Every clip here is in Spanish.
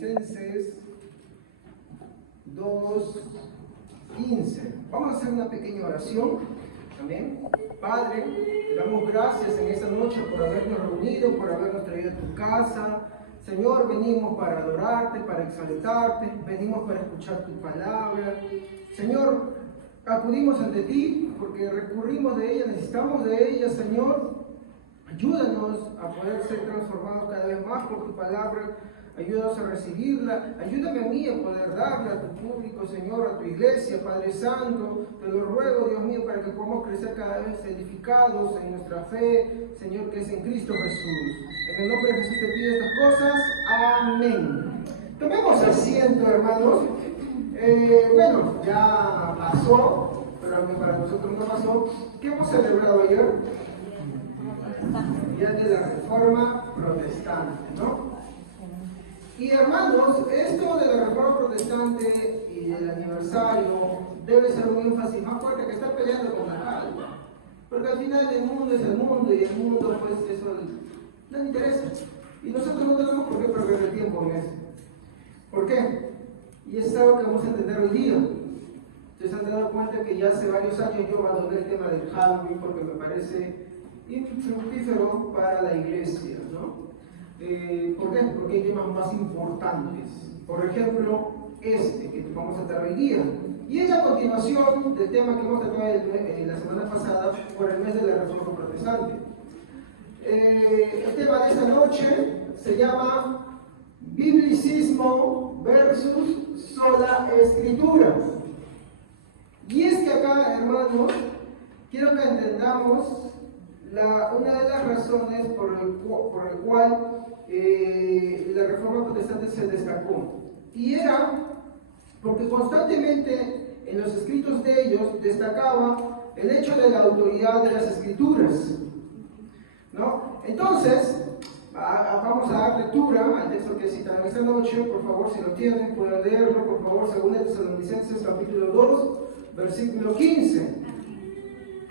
Colosenses 2:15. Vamos a hacer una pequeña oración. Amén. Padre, te damos gracias en esta noche por habernos reunido, por habernos traído a tu casa. Señor, venimos para adorarte, para exaltarte, venimos para escuchar tu palabra. Señor, acudimos ante ti porque recurrimos de ella, necesitamos de ella, Señor. Ayúdanos a poder ser transformados cada vez más por tu palabra. Ayúdanos a recibirla. Ayúdame a mí a poder darla a tu público, Señor, a tu iglesia, Padre Santo. Te lo ruego, Dios mío, para que podamos crecer cada vez edificados en nuestra fe, Señor, que es en Cristo Jesús. En el nombre de Jesús te pido estas cosas. Amén. Tomemos asiento, hermanos. Bueno, ya pasó, pero para nosotros no pasó. ¿Qué hemos celebrado ayer? Día de la Reforma Protestante, ¿no? Y hermanos, esto de la Reforma Protestante y del aniversario debe ser un énfasis más fuerte que estar peleando con la calma. Porque al final el mundo es el mundo y el mundo, pues eso no le interesa. Y nosotros no tenemos por qué perder el tiempo en eso. ¿Por qué? Y es algo que vamos a entender hoy día. Ustedes han dado cuenta que ya hace varios años yo abandoné el tema del Halloween porque me parece infructífero para la iglesia, ¿no? ¿Por qué? Porque hay temas más importantes. Por ejemplo, que vamos a tratar hoy día. Y es la continuación del tema que hemos tratado la semana pasada por el mes de la Reforma Protestante. El tema de esta noche se llama Biblicismo versus sola Escritura. Y es que acá, hermanos, quiero que entendamos una de las razones por el cual la Reforma Protestante se destacó. Y era porque constantemente en los escritos de ellos destacaba el hecho de la autoridad de las Escrituras, ¿no? Entonces, vamos a dar lectura al texto que citan esta noche. Por favor, si lo tienen, pueden leerlo, por favor, 2 Tesalonicenses capítulo 2, versículo 15.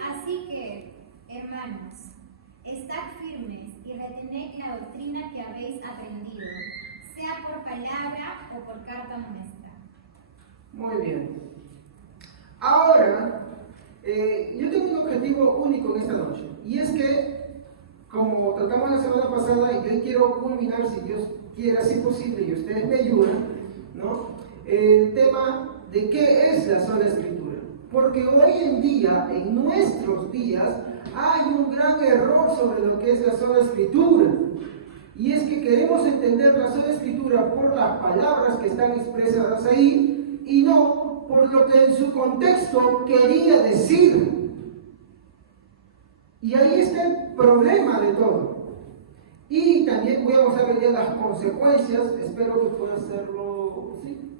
Así que, hermanos, estad firmes y retened la doctrina que habéis aprendido, sea por palabra o por carta nuestra. Muy bien. Ahora, yo tengo un objetivo único en esta noche, y es que, como tratamos la semana pasada, y yo quiero culminar, si Dios quiere, si posible, y ustedes me ayudan, ¿no? El tema de qué es la sola Escritura. Porque hoy en día, en nuestros días, hay un gran error sobre lo que es la sola Escritura. Y es que queremos entender la sola Escritura por las palabras que están expresadas ahí y no por lo que en su contexto quería decir. Y ahí está el problema de todo. Y también voy a mostrar hoy día las consecuencias. Espero que pueda hacerlo, sí.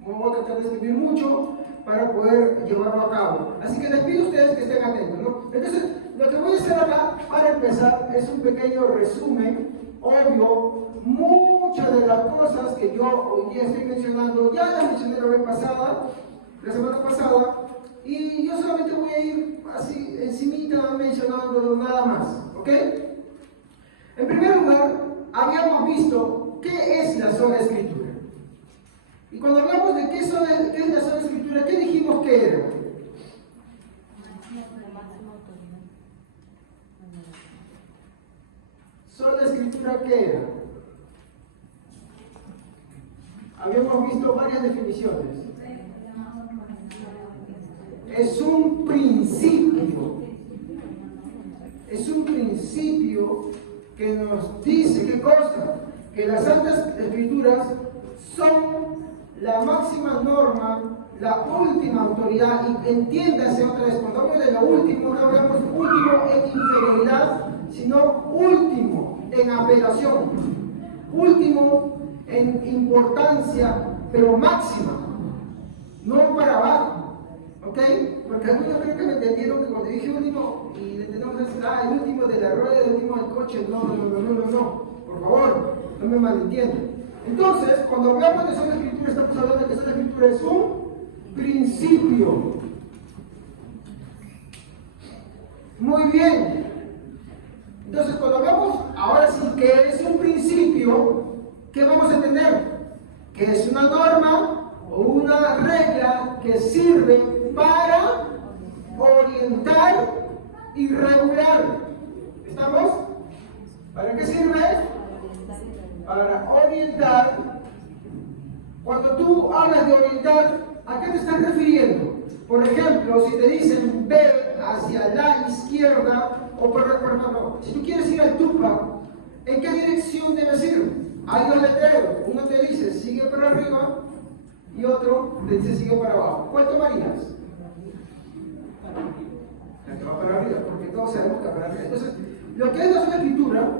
No voy a tratar de escribir mucho para poder llevarlo a cabo. Así que les pido a ustedes que estén atentos, ¿no? Entonces, lo que voy a hacer acá, para empezar, es un pequeño resumen. Obvio, muchas de las cosas que yo hoy día estoy mencionando, ya las mencioné la semana pasada, y yo solamente voy a ir así, encimita, mencionando nada más, ¿ok? En primer lugar, habíamos visto qué es la sola Escritura. Y cuando hablamos de qué es la sola Escritura, ¿qué dijimos que era? ¿Sola Escritura qué era? Habíamos visto varias definiciones. Es un principio. Es un principio que nos dice, ¿qué cosa? Que las Santas Escrituras son la máxima norma, la última autoridad. Y entiéndase otra vez, cuando hablamos de lo último, no hablamos último en inferioridad, sino último en apelación, último en importancia, pero máxima, no para abajo, ¿ok? Porque algunos creo que me entendieron que cuando dije último, y le entendemos el último de la rueda, el último del coche. No, por favor, no me malentiendan. Entonces, cuando hablamos de sola Escritura, estamos hablando de que sola Escritura es un principio. Muy bien. Entonces, cuando hablamos ahora sí que es un principio, ¿qué vamos a entender? que es una norma o una regla que sirve para orientar y regular. ¿Estamos? ¿Para qué sirve? Para orientar. Cuando tú hablas de orientar, ¿a qué te estás refiriendo? Por ejemplo, si te dicen ve hacia la izquierda, o perdón, si tú quieres ir al Tupac, ¿en qué dirección debes ir? Hay dos letreros, uno te dice sigue para arriba y otro te dice sigue para abajo. ¿Cuál tomarías? El que va para arriba, porque todos sabemos que va para arriba. Entonces, lo que es la escritura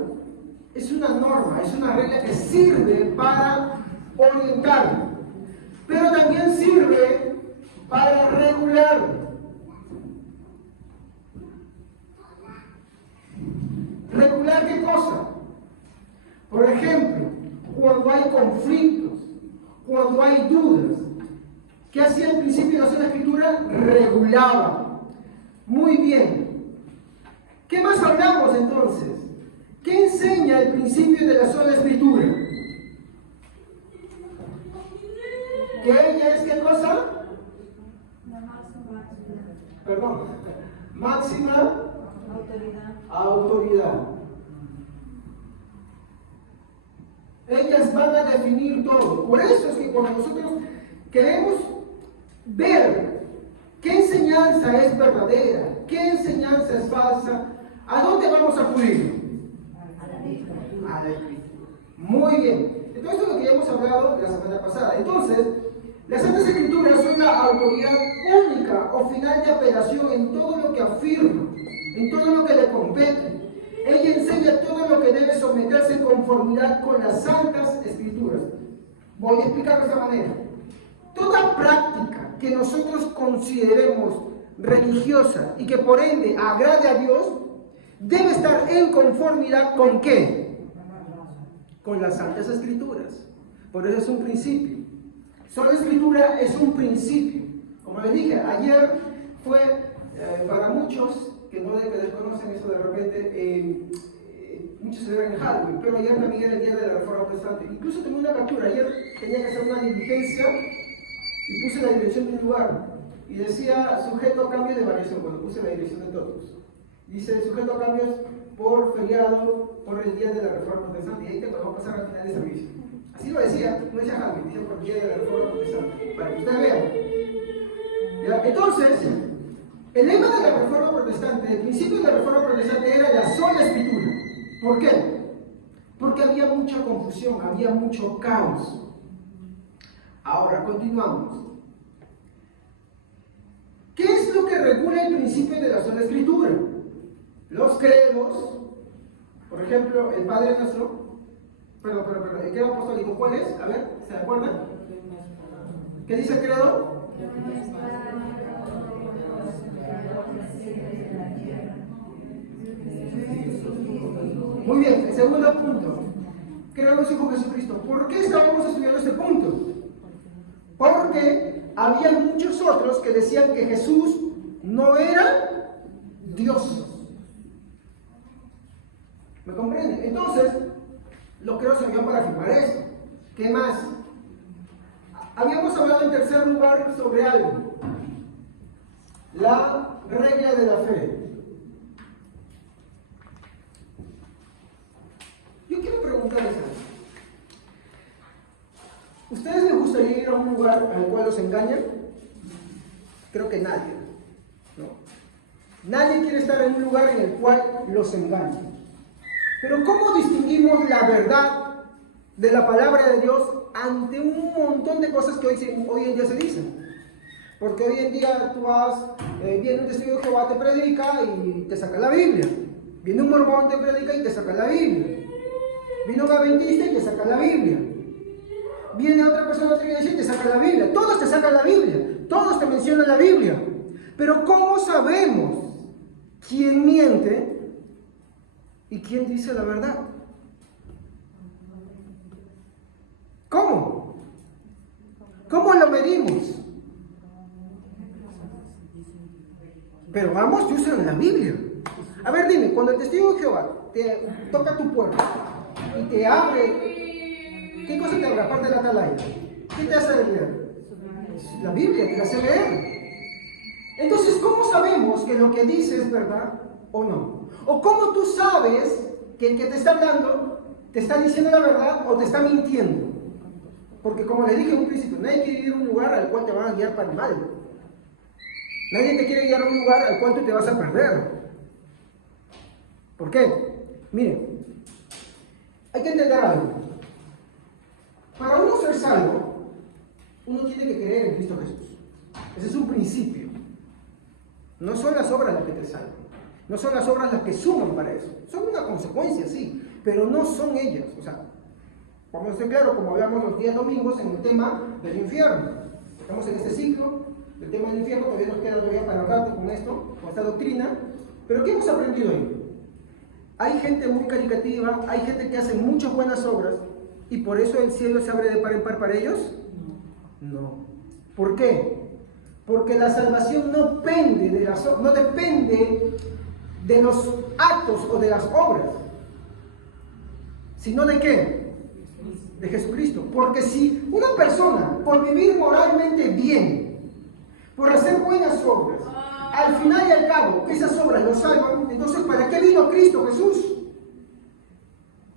es una norma, es una regla que sirve para orientar, pero también sirve para regular. ¿Regular qué cosa? Por ejemplo, cuando hay conflictos, cuando hay dudas, ¿qué hacía el principio de la escritura? Regulaba. Muy bien. ¿Qué más hablamos entonces? ¿Qué enseña el principio de la sola escritura? ¿Que ella es qué cosa? Perdón. Máxima autoridad. Ellas van a definir todo. Por eso es que cuando nosotros queremos ver qué enseñanza es verdadera, qué enseñanza es falsa, ¿a dónde vamos a acudir? A la Escritura. Muy bien. Entonces, esto es lo que ya hemos hablado la semana pasada. Entonces, las Santas Escrituras son la autoridad única o final de apelación en todo lo que afirma, en todo lo que le compete. Ella enseña todo lo que debe someterse en conformidad con las Santas Escrituras. Voy a explicarlo de esta manera. Toda práctica que nosotros consideremos religiosa y que por ende agrade a Dios, debe estar en conformidad ¿con qué? Con las Santas Escrituras. Por eso es un principio. Solo Escritura es un principio. Como les dije, ayer fue para muchos que no desconocen eso de repente, muchos se ven en Halloween, pero ayer también era el día de la Reforma Protestante. Incluso tengo una captura, ayer tenía que hacer una diligencia y puse la dirección de un lugar y decía sujeto a cambio de variación, cuando puse la dirección de todos. Dice sujeto a cambios por feriado, por el día de la Reforma Protestante, y ahí te lo vamos a pasar al final del servicio. Así lo decía, no decía Halloween, decía por el día de la Reforma Protestante, para que ustedes vean. ¿Ya? Entonces, el lema de la Reforma Protestante, el principio de la Reforma Protestante era la sola Escritura. ¿Por qué? Porque había mucha confusión, había mucho caos. Ahora, continuamos. ¿Qué es lo que regula el principio de la sola Escritura? Los credos, por ejemplo, el Padre Nuestro, perdón, el credo apostólico, ¿cuál es? A ver, ¿se acuerdan? ¿Qué dice el credo? Muy bien, el segundo punto. Creemos en Jesucristo. ¿Por qué estábamos estudiando este punto? Porque había muchos otros que decían que Jesús no era Dios. ¿Me comprenden? Entonces, los creos servían para afirmar esto. ¿Qué más? Habíamos hablado en tercer lugar sobre algo. La regla de la fe. Yo quiero preguntarles algo. ¿Ustedes les gustaría ir a un lugar al cual los engañan? Creo que nadie. ¿No? Nadie quiere estar en un lugar en el cual los engañan. Pero ¿cómo distinguimos la verdad de la palabra de Dios ante un montón de cosas que hoy en día se dicen? Porque hoy en día tú viene un testigo de Jehová, te predica y te saca la Biblia. Viene un mormón, te predica y te saca la Biblia. Viene un adventista y te saca la Biblia. Viene otra persona de otra iglesia y te saca la Biblia. Todos te sacan la Biblia. Todos te mencionan la Biblia. Pero ¿cómo sabemos quién miente y quién dice la verdad? ¿Cómo? ¿Cómo lo medimos? Pero vamos, te usan la Biblia. A ver, dime, cuando el testigo de Jehová te toca tu puerta y te abre ¿Qué cosa te abre aparte de la atalaya? ¿Qué te hace leer? La Biblia te la hace leer. Entonces, ¿cómo sabemos que lo que dice es verdad o no? ¿O cómo tú sabes que el que te está hablando te está diciendo la verdad o te está mintiendo? Porque como les dije en un principio, nadie quiere ir a un lugar al cual te van a guiar para el mal. Nadie te quiere guiar a un lugar al cual tú te vas a perder. ¿Por qué? Miren, hay que entender algo. Para uno ser salvo, uno tiene que creer en Cristo Jesús. Ese es un principio. No son las obras las que te salvan. No son las obras las que suman para eso. Son una consecuencia, sí, pero no son ellas. O sea, vamos a ser claros, como hablamos los días domingos en el tema del infierno. Estamos en este ciclo del tema del infierno, todavía nos queda todavía para rato con esto, con esta doctrina. Pero ¿qué hemos aprendido hoy? Hay gente muy caricativa, hay gente que hace muchas buenas obras, y por eso el cielo se abre de par en par para ellos. No. ¿Por qué? Porque la salvación no depende de los actos o de las obras, sino ¿de qué? De Jesucristo. Porque si una persona, por vivir moralmente bien, por hacer buenas obras, al final y al cabo esas obras lo salvan, entonces ¿para qué vino Cristo Jesús?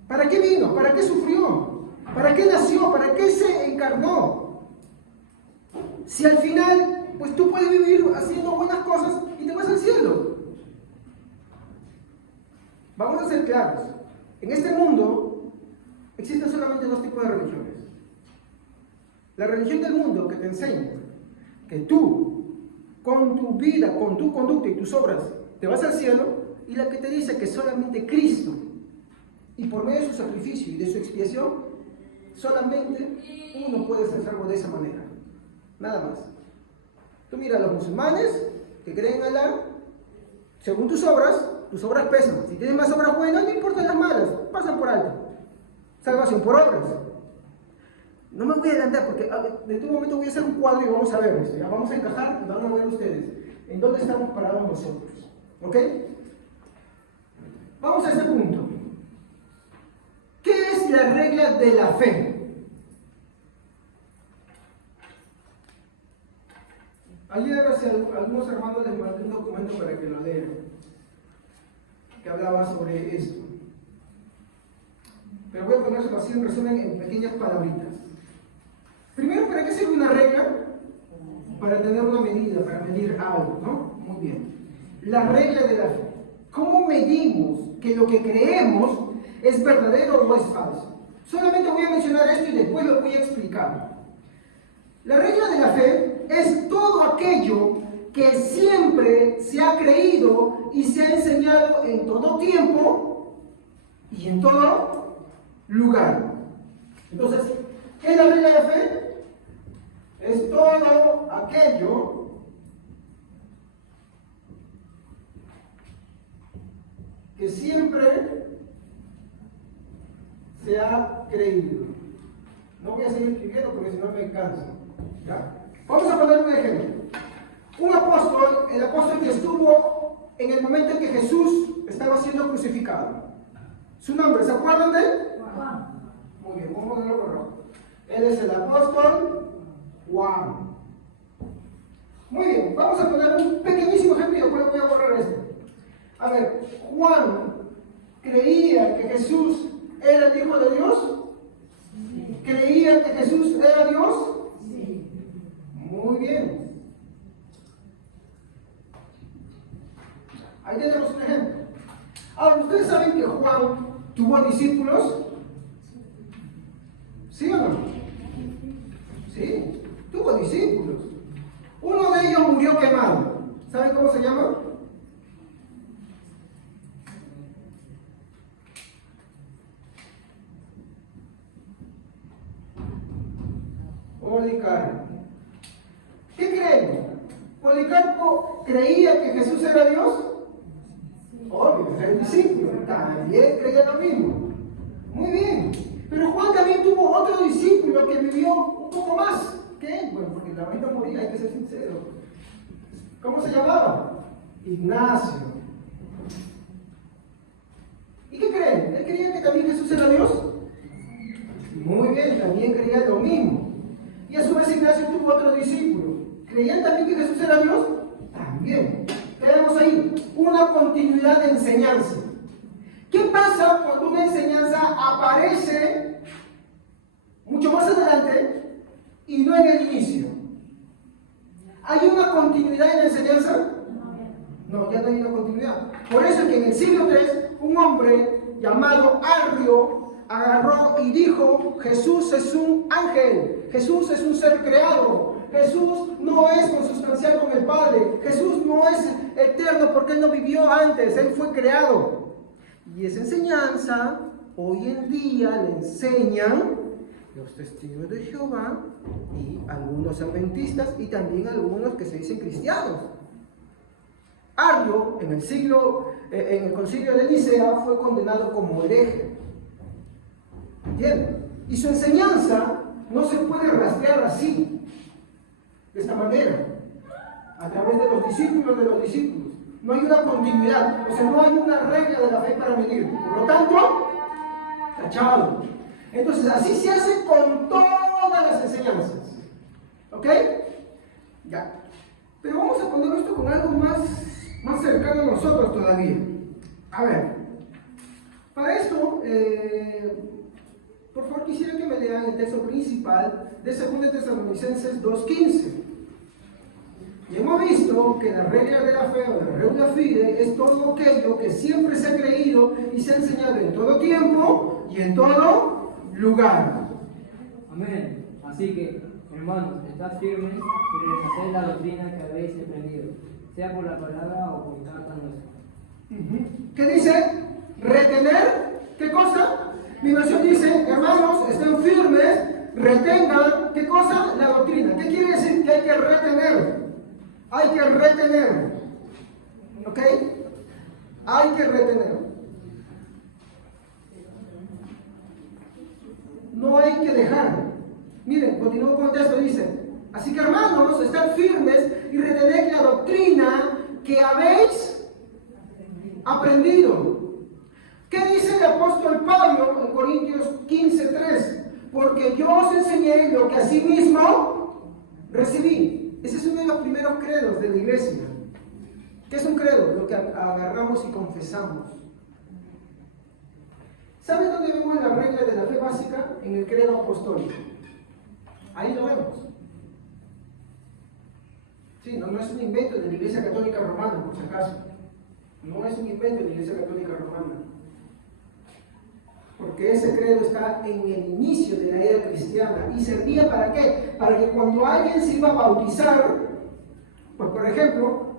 ¿Para qué vino? ¿Para qué sufrió? ¿Para qué nació? ¿Para qué se encarnó? Si al final, pues tú puedes vivir haciendo buenas cosas y te vas al cielo. Vamos a ser claros. En este mundo existen solamente dos tipos de religiones. La religión del mundo que te enseña que tú, con tu vida, con tu conducta y tus obras, te vas al cielo, y la que te dice que solamente Cristo, y por medio de su sacrificio y de su expiación, solamente uno puede ser salvo de esa manera. Nada más. Tú mira a los musulmanes que creen en Alá, según tus obras pesan. Si tienes más obras buenas, no importan las malas, pasan por alto. Salvación por obras. No me voy a adelantar porque en este momento voy a hacer un cuadro y vamos a ver esto. ¿Ya? Vamos a encajar y van a ver ustedes en dónde estamos parados nosotros. ¿Ok? Vamos a este punto. ¿Qué es la regla de la fe? Ayer a algunos hermanos les mandé un documento para que lo lean, que hablaba sobre esto. Pero voy a ponérselo así en resumen en pequeñas palabritas. Primero, ¿para qué sirve una regla? Para tener una medida, para medir algo, ¿no? Muy bien. La regla de la fe. ¿Cómo medimos que lo que creemos es verdadero o es falso? Solamente voy a mencionar esto y después lo voy a explicar. La regla de la fe es todo aquello que siempre se ha creído y se ha enseñado en todo tiempo y en todo lugar. Entonces, ¿qué es la regla de la fe? Es todo aquello que siempre se ha creído. No voy a seguir escribiendo porque si no me canso. ¿Ya? Vamos a poner un ejemplo. Un apóstol, el apóstol que estuvo en el momento en que Jesús estaba siendo crucificado. ¿Su nombre? ¿Se acuerdan de él? Juan. Muy bien, vamos a ponerlo correcto. Él es el apóstol Juan. Muy bien, vamos a poner un pequeñísimo ejemplo y después voy a borrar esto. A ver, Juan creía que Jesús era el Hijo de Dios. Sí. ¿Creía que Jesús era Dios? Sí. Muy bien. Ahí tenemos un ejemplo. Ahora, ¿ustedes saben que Juan tuvo discípulos? ¿Sí o no? Sí, tuvo discípulos. Uno de ellos murió quemado. ¿Saben cómo se llama? Policarpo. ¿Qué creen? ¿Policarpo creía que Jesús era Dios? Obvio, era el discípulo. También creía lo mismo. Muy bien. Pero Juan también tuvo otro discípulo que vivió un poco más que él. Bueno, porque la vida moría, hay que ser sincero. ¿Cómo se llamaba? Ignacio. ¿Y qué creen? ¿Él creía que también Jesús era Dios? Muy bien, también creía lo mismo. Y a su vez Ignacio tuvo otro discípulo. ¿Creían también que Jesús era Dios? También. Tenemos ahí una continuidad de enseñanza. ¿Qué pasa cuando una enseñanza aparece mucho más adelante y no en el inicio? ¿Hay una continuidad en la enseñanza? No, ya no hay una continuidad. Por eso es que en el siglo III, un hombre llamado Arrio agarró y dijo: Jesús es un ángel, Jesús es un ser creado, Jesús no es consustancial con el Padre, Jesús no es eterno porque Él no vivió antes, Él fue creado. Y esa enseñanza hoy en día le enseñan los testigos de Jehová y algunos adventistas y también algunos que se dicen cristianos. Arrio, en el concilio de Nicea, fue condenado como hereje. ¿Entienden? Y su enseñanza no se puede rastrear así, de esta manera, a través de los discípulos de los discípulos. No hay una continuidad, o sea, no hay una regla de la fe para medir. Por lo tanto, tachado. Entonces, así se hace con todas las enseñanzas. ¿Ok? Ya. Pero vamos a poner esto con algo más cercano a nosotros todavía. A ver. Para esto, por favor, quisiera que me lean el texto principal de 2 Tesalonicenses 2:15. Y hemos visto que la regla de la fe o la regla fide es todo aquello que siempre se ha creído y se ha enseñado en todo tiempo y en todo lugar. Amén. Así que, hermanos, estad firmes y rehaced la doctrina que habéis aprendido, sea por la palabra o por carta nuestra. ¿Qué dice? Retener. ¿Qué cosa? Mi versión dice: hermanos, estén firmes, retengan. ¿Qué cosa? La doctrina. ¿Qué quiere decir? Que hay que retener. Hay que retener. ¿Ok? Hay que retener. No hay que dejar. Miren, continúo con el texto, dice: así que, hermanos, estad firmes y retened la doctrina que habéis aprendido. ¿Qué dice el apóstol Pablo en Corintios 15:3? Porque yo os enseñé lo que asimismo recibí. Ese es uno de los primeros credos de la iglesia. ¿Qué es un credo? Lo que agarramos y confesamos. ¿Saben dónde vemos la regla de la fe básica? En el credo apostólico. Ahí lo vemos. Sí, no es un invento de la Iglesia Católica Romana, por si acaso. No es un invento de la Iglesia Católica Romana. Porque ese credo está en el inicio de la era cristiana. ¿Y servía para qué? Para que cuando alguien se iba a bautizar, pues por ejemplo,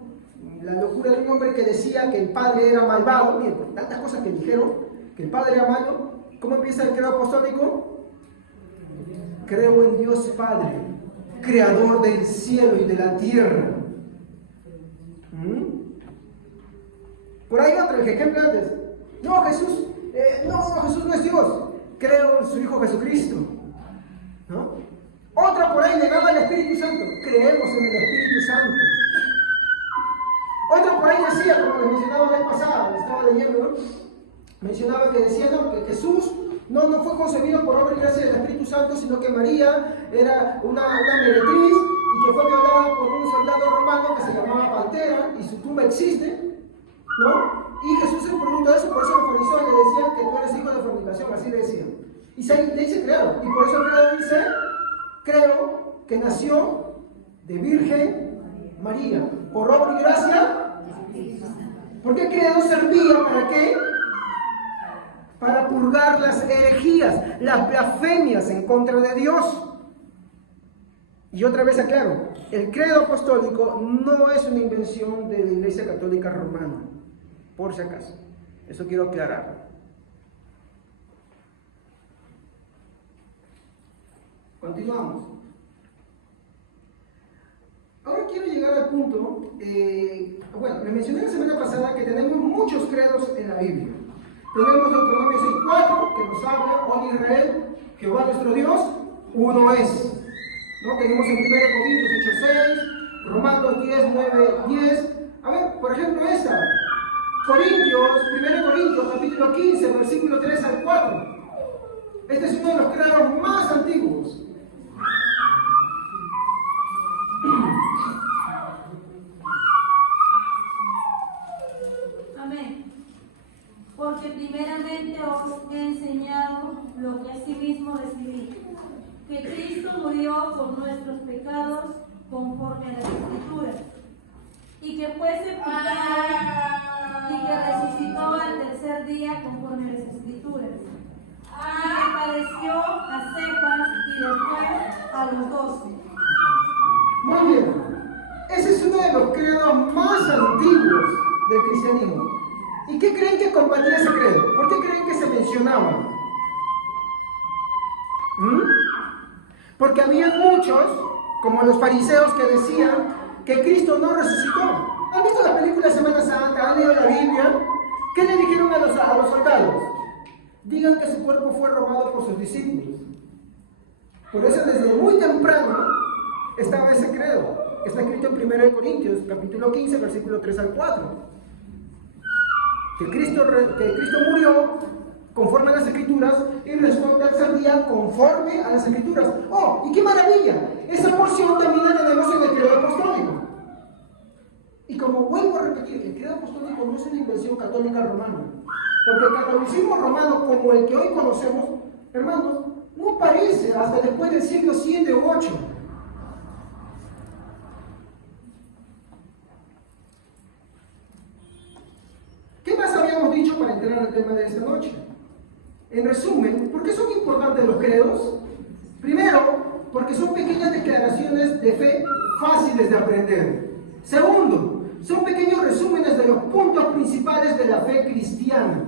la locura de un hombre que decía que el padre era malvado, miren, por tantas cosas que dijeron, que el padre era malo, ¿cómo empieza el credo apostólico? Creo en Dios Padre, creador del cielo y de la tierra. Por ahí otro ejemplo antes. No, Jesús no es Dios. Creo en su Hijo Jesucristo. ¿No? Otra por ahí negaba al Espíritu Santo. Creemos en el Espíritu Santo. Otra por ahí decía, como les mencionaba la vez pasada, le estaba leyendo, ¿no? Mencionaba que decía, no, que Jesús no fue concebido por obra y gracia del Espíritu Santo, sino que María era una meretriz y que fue violada por un soldado romano que se llamaba Pantera y su tumba existe, ¿no? Y Jesús se preguntó eso, por eso los fariseos le decían que tú eres hijo de fornicación, así le decían. Y le dice creo, y por eso creo dice, creo que nació de Virgen María, por obra y gracia. ¿Por qué creo servía? ¿Para qué? Para purgar las herejías, las blasfemias en contra de Dios. Y otra vez aclaro, el credo apostólico no es una invención de la Iglesia Católica Romana, por si acaso. Eso quiero aclarar. Continuamos. Ahora quiero llegar al punto, bueno, les mencioné la semana pasada que tenemos muchos credos en la Biblia. Tenemos Deuteronomio 6:4 que nos habla, oh Israel, Jehová nuestro Dios, uno es. ¿No? Tenemos en 1 Corintios 8:6, Romanos 10:9-10. A ver, por ejemplo esta, 1 Corintios capítulo 15, versículo 3 al 4. Este es uno de los credos más antiguos. Amén. Porque primeramente os he enseñado lo que asimismo recibí, que Cristo murió por nuestros pecados conforme a las Escrituras, y que fue sepultado y que resucitó al tercer día conforme a las Escrituras, y que padeció a Cefas y después a los 12. Muy bien. Ese es uno de los credos más antiguos del cristianismo. ¿Y qué creen que combatía ese credo? ¿Por qué creen que se mencionaba? Porque había muchos, como los fariseos, que decían que Cristo no resucitó. ¿Han visto la película Semana Santa? ¿Han leído la Biblia? ¿Qué le dijeron a los soldados? Digan que su cuerpo fue robado por sus discípulos. Por eso desde muy temprano estaba ese credo. Está escrito en 1 Corintios, capítulo 15, versículo 3 al 4. Que Cristo murió conforme a las Escrituras y resucitó al tercer día conforme a las Escrituras. ¡Oh! ¡Y qué maravilla! Esa porción también la tenemos en el credo apostólico. Y como vuelvo a repetir, el credo apostólico no es una invención católica romana. Porque el catolicismo romano, como el que hoy conocemos, hermanos, no aparece hasta después del siglo 7 u 8. ¿Qué más habíamos dicho para entrar al tema de esta noche? En resumen, ¿por qué son importantes los credos? Primero, porque son pequeñas declaraciones de fe fáciles de aprender. Segundo, son pequeños resúmenes de los puntos principales de la fe cristiana.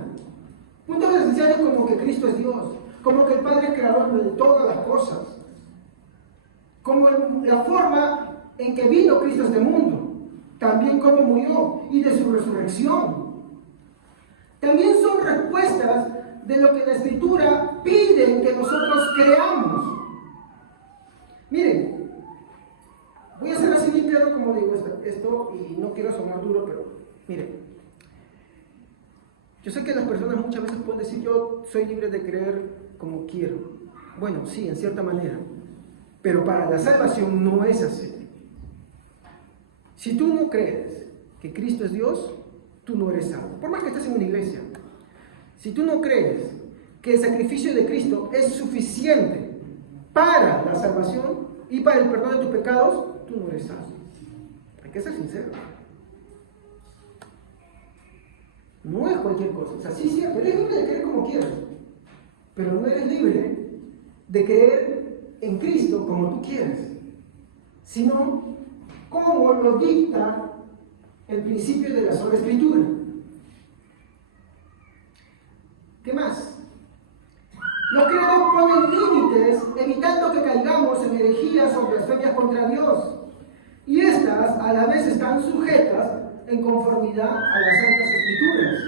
Puntos esenciales como que Cristo es Dios, como que el Padre es creador de todas las cosas, como la forma en que vino Cristo a este mundo, también cómo murió y de su resurrección. También son respuestas de lo que la Escritura pide que nosotros creamos. Miren, voy a hacer así bien claro como digo esto y no quiero sonar duro, pero miren, yo sé que las personas muchas veces pueden decir yo soy libre de creer como quiero. Bueno, sí, en cierta manera, pero para la salvación no es así. Si tú no crees que Cristo es Dios, tú no eres salvo, por más que estés en una iglesia. Si tú no crees que el sacrificio de Cristo es suficiente para la salvación y para el perdón de tus pecados, tú no eres salvo. Hay que ser sincero. No es cualquier cosa. O sea, sí, cierto, eres libre de creer como quieras, pero no eres libre de creer en Cristo como tú quieras, sino como lo dicta el principio de la sola Escritura. ¿Qué más? Los credos ponen límites, evitando que caigamos en herejías o blasfemias contra Dios. Y estas a la vez están sujetas en conformidad a las Santas Escrituras.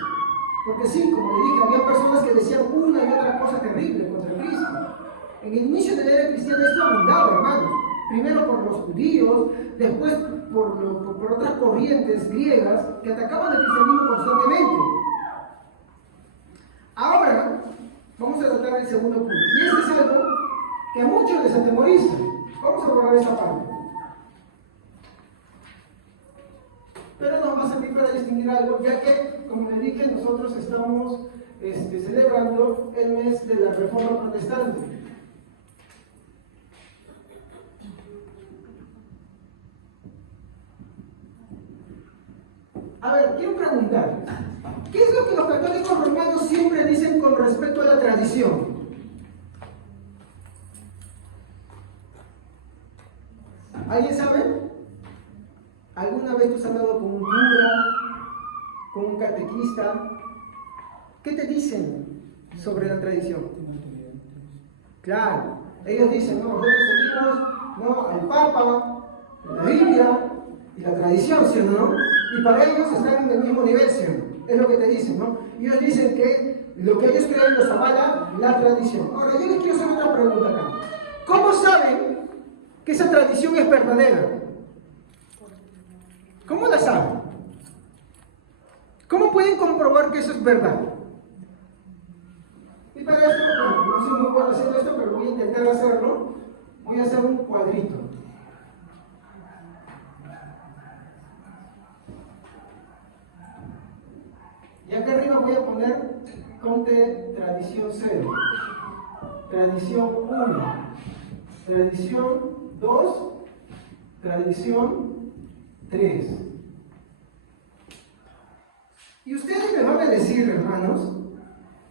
Porque sí, como le dije, había personas que decían una y otra cosa terrible contra Cristo. En el inicio de la era cristiana esto abundaba, hermanos. Primero por los judíos, después por otras corrientes griegas que atacaban el cristianismo constantemente. Ahora, vamos a tratar el segundo punto. Y este es algo que a muchos les atemoriza. Vamos a borrar esa parte. Pero nos va a servir para distinguir algo, ya que, como les dije, nosotros estamos celebrando el mes de la Reforma Protestante. A ver, quiero preguntar, ¿qué es lo que los católicos romanos siempre dicen con respecto a la tradición? ¿Alguien sabe? ¿Alguna vez tú has hablado con un cura, con un catequista? ¿Qué te dicen sobre la tradición? Claro, ellos dicen, no, nosotros seguimos al Papa, la Biblia y la tradición, ¿sí o no? Y para ellos están en el mismo nivel, ¿sí o no? Es lo que te dicen, ¿no? Y ellos dicen que lo que ellos creen los avala la tradición. Ahora, yo les quiero hacer otra pregunta acá. ¿Cómo saben que esa tradición es verdadera? ¿Cómo la saben? ¿Cómo pueden comprobar que eso es verdad? Y para esto, bueno, no soy muy bueno haciendo esto, pero voy a intentar hacerlo. Voy a hacer un cuadrito. Y acá arriba voy a poner conte tradición 0, tradición 1, tradición 2, tradición 3. Y ustedes me van a decir, hermanos,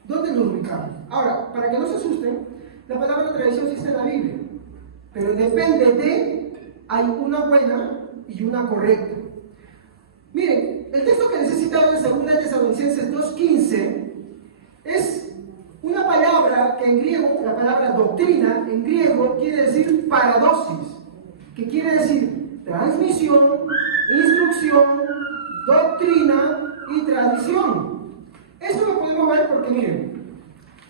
¿dónde nos ubicamos? Ahora, para que no se asusten, la palabra tradición sí está en la Biblia, pero depende de, hay una buena y una correcta. Miren, el texto que necesitamos en 2 Tesalonicenses 2:15 es una palabra que en griego, la palabra doctrina, en griego quiere decir paradosis, que quiere decir transmisión, instrucción, doctrina y tradición. Esto lo podemos ver porque, miren,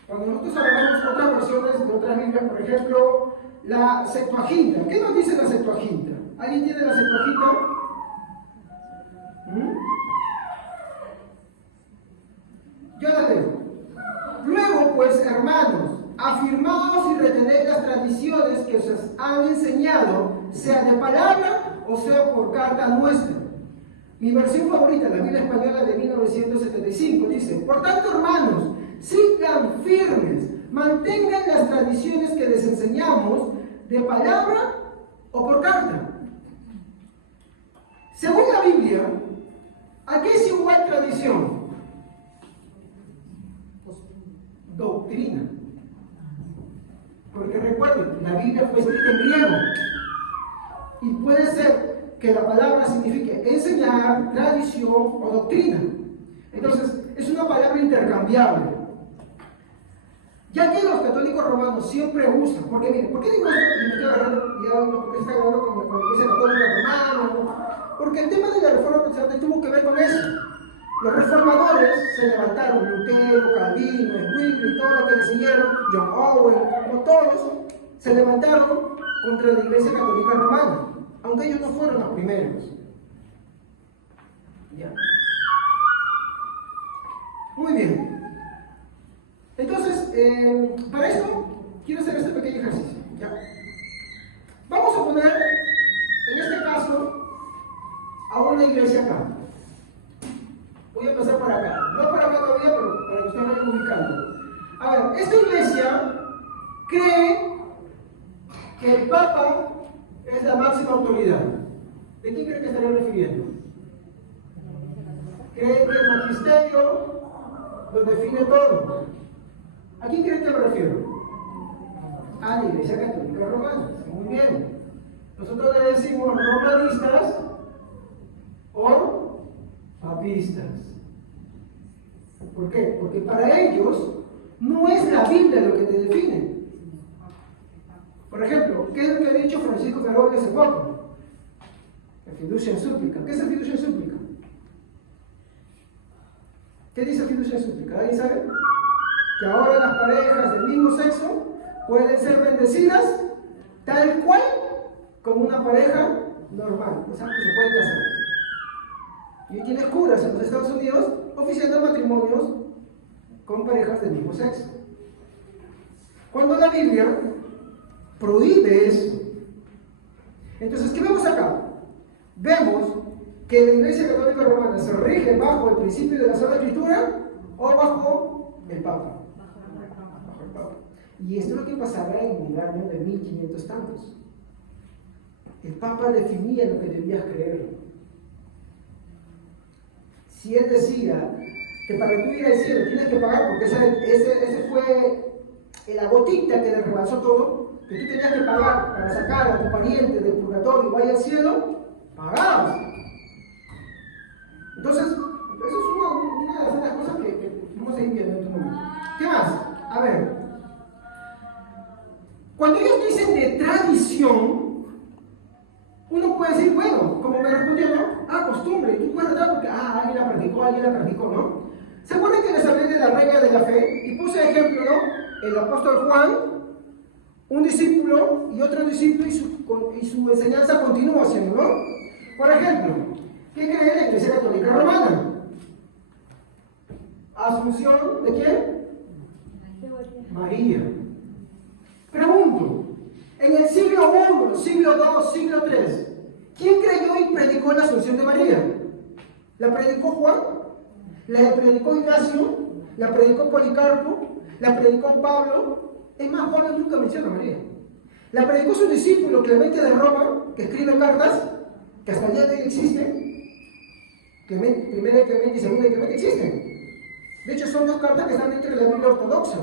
cuando nosotros hablamos otras versiones de otras Biblias, por ejemplo, la Septuaginta. ¿Qué nos dice la Septuaginta? ¿Alguien tiene la Septuaginta? Yo la leo. Luego, pues, hermanos, afirmaos y retened las tradiciones que os han enseñado, sea de palabra o sea por carta nuestra. Mi versión favorita, la Biblia Española de 1975, dice: por tanto, hermanos, sigan firmes, mantengan las tradiciones que les enseñamos de palabra o por carta. Según la Biblia, ¿a qué es igual tradición? Doctrina. Porque recuerden, la Biblia fue escrita en griego. Y puede ser que la palabra signifique enseñar, tradición o doctrina. Entonces, es una palabra intercambiable. Ya que los católicos romanos siempre usan, porque miren, ¿por qué digo esto? Y me estoy agarrando, porque está hablando con la Iglesia Católica Romana, porque el tema de la reforma protestante tuvo que ver con eso. Los reformadores se levantaron, Lutero, Calvino, Zwingli, todo lo que le siguieron, John Owen, como todos, se levantaron contra la Iglesia Católica Romana, aunque ellos no fueron los primeros. ¿Ya? Muy bien. Entonces, para esto, quiero hacer este pequeño ejercicio. ¿Ya? Vamos a poner, en este caso, a una iglesia acá. Voy a empezar por acá. No por acá todavía, pero para que ustedes vayan ubicando. A ver, esta iglesia cree que el Papa es la máxima autoridad. ¿De quién cree que estaría refiriendo? Cree que el magisterio lo define todo. ¿A quién creen que me refiero? A la Iglesia Católica Romana. Muy bien. Nosotros le decimos romanistas o papistas. ¿Por qué? Porque para ellos no es la Biblia lo que te define. Por ejemplo, ¿qué es lo que ha dicho Francisco Ferrari hace poco? La fiducia en súplica. ¿Qué es la fiducia en súplica? ¿Qué dice fiducia en súplica? ¿Alguien sabe? Que ahora las parejas del mismo sexo pueden ser bendecidas tal cual como una pareja normal, o sea, que se pueden casar. Y hoy tienes curas en los Estados Unidos oficiando matrimonios con parejas del mismo sexo. Cuando la Biblia prohíbe eso. Entonces, ¿qué vemos acá? Vemos que la Iglesia Católica Romana se rige bajo el principio de la sola Escritura o bajo el Papa. Y esto es lo que pasaba en el año de 1500 tantos. El Papa definía lo que debías creer. Si él decía que para tú ir al cielo tienes que pagar, porque ese fue la gotita que le rebalsó todo, que tú tenías que pagar para sacar a tu pariente del purgatorio y vaya al cielo, pagabas. Entonces, eso es una de las cosas que vamos a ir viendo en este momento. ¿Qué más? A ver. Cuando ellos dicen de tradición, uno puede decir, bueno, como me respondió, ¿no? Costumbre, y tú puedes tratar porque, alguien la practicó, ¿no? ¿Se acuerdan que les hablé de la regla de la fe? Y puse ejemplo, ¿no? El apóstol Juan, un discípulo y otro discípulo, y su enseñanza continúa siendo, ¿no? Por ejemplo, ¿qué cree la Iglesia Católica Romana? ¿Asunción de quién? María. Pregunto, en el siglo I, siglo II, siglo III, ¿quién creyó y predicó la Asunción de María? ¿La predicó Juan? ¿La predicó Ignacio? ¿La predicó Policarpo? ¿La predicó Pablo? Es más, Juan nunca menciona a María. ¿La predicó su discípulo Clemente de Roma, que escribe cartas, que hasta el día de hoy existen? Primera de Clemente y segunda de Clemente existen. De hecho, son dos cartas que están dentro de la Biblia ortodoxa.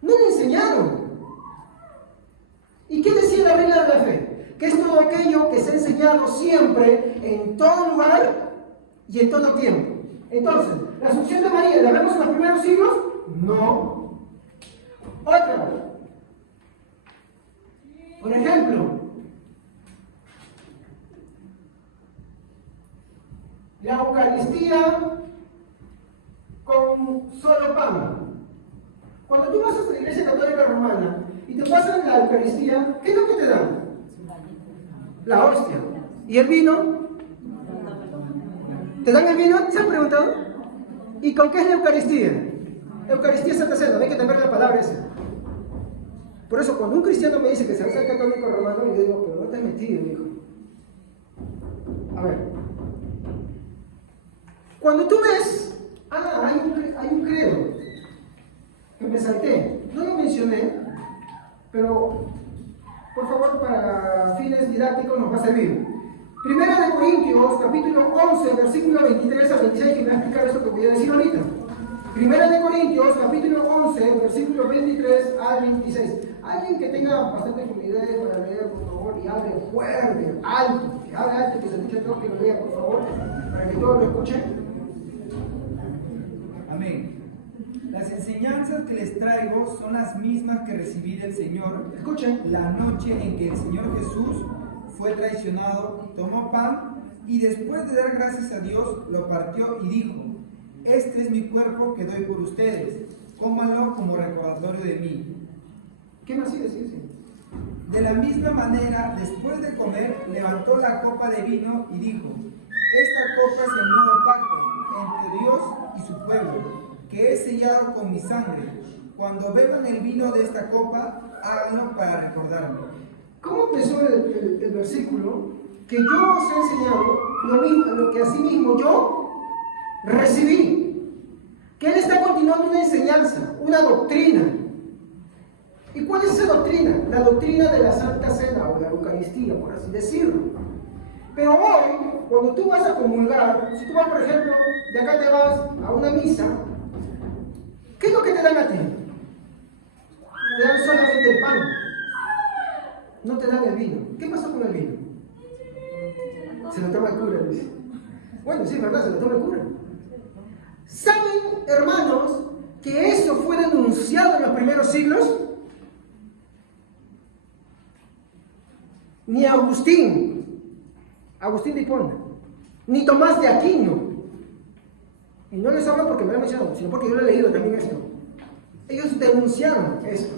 No le enseñaron. ¿Y qué decía la regla de la fe? Que es todo aquello que se ha enseñado siempre, en todo lugar y en todo tiempo. Entonces, ¿la Asunción de María la vemos en los primeros siglos? No. Otra. Por ejemplo, la Eucaristía con solo pan. Cuando tú vas a la Iglesia Católica Romana y te pasan la Eucaristía, ¿qué es lo que te dan? La hostia. ¿Y el vino? ¿Te dan el vino? ¿Se han preguntado? ¿Y con qué es la Eucaristía? Eucaristía es Santa Cena, no hay que tener la palabra esa. Por eso, cuando un cristiano me dice que se va a ser católico romano, yo digo, pero no te has metido, hijo. A ver. Cuando tú ves, hay un credo, que me salté, no lo mencioné, pero por favor, para fines didácticos nos va a servir. Primera de Corintios, capítulo 11, versículo 23 al 26, que me va a explicar esto que voy a decir ahorita. Primera de Corintios, capítulo 11, versículo 23 al 26. Alguien que tenga bastante fluidez para leer, por favor, y hable fuerte, alto, que hable alto, que se escuche todo, que lo lea, por favor, para que todos lo escuchen. Amén. Las enseñanzas que les traigo son las mismas que recibí del Señor. Escuchen. La noche en que el Señor Jesús fue traicionado, tomó pan y después de dar gracias a Dios, lo partió y dijo: este es mi cuerpo que doy por ustedes, cómanlo como recordatorio de mí. ¿Qué más sigue? Sí. De la misma manera, después de comer, levantó la copa de vino y dijo: esta copa es el nuevo pacto entre Dios y su pueblo, que es sellado con mi sangre. Cuando beban el vino de esta copa, háganlo para recordarme. ¿Cómo empezó el versículo? Que yo os he enseñado lo mismo, lo que asimismo yo recibí. Que él está continuando una enseñanza, una doctrina. ¿Y cuál es esa doctrina? La doctrina de la Santa Cena o la Eucaristía, por así decirlo. Pero hoy, cuando tú vas a comulgar, si tú vas, por ejemplo, de acá te vas a una misa, ¿qué es lo que te dan a ti? Te dan solamente el pan. No te dan el vino. ¿Qué pasó con el vino? Se lo toma el cura, dice. Bueno, sí, es verdad, se lo toma el cura. ¿Saben, hermanos, que eso fue denunciado en los primeros siglos? Ni Agustín de Hipona, ni Tomás de Aquino, y no les hablo porque me lo han mencionado, sino porque yo lo he leído también esto. Ellos denunciaron esto,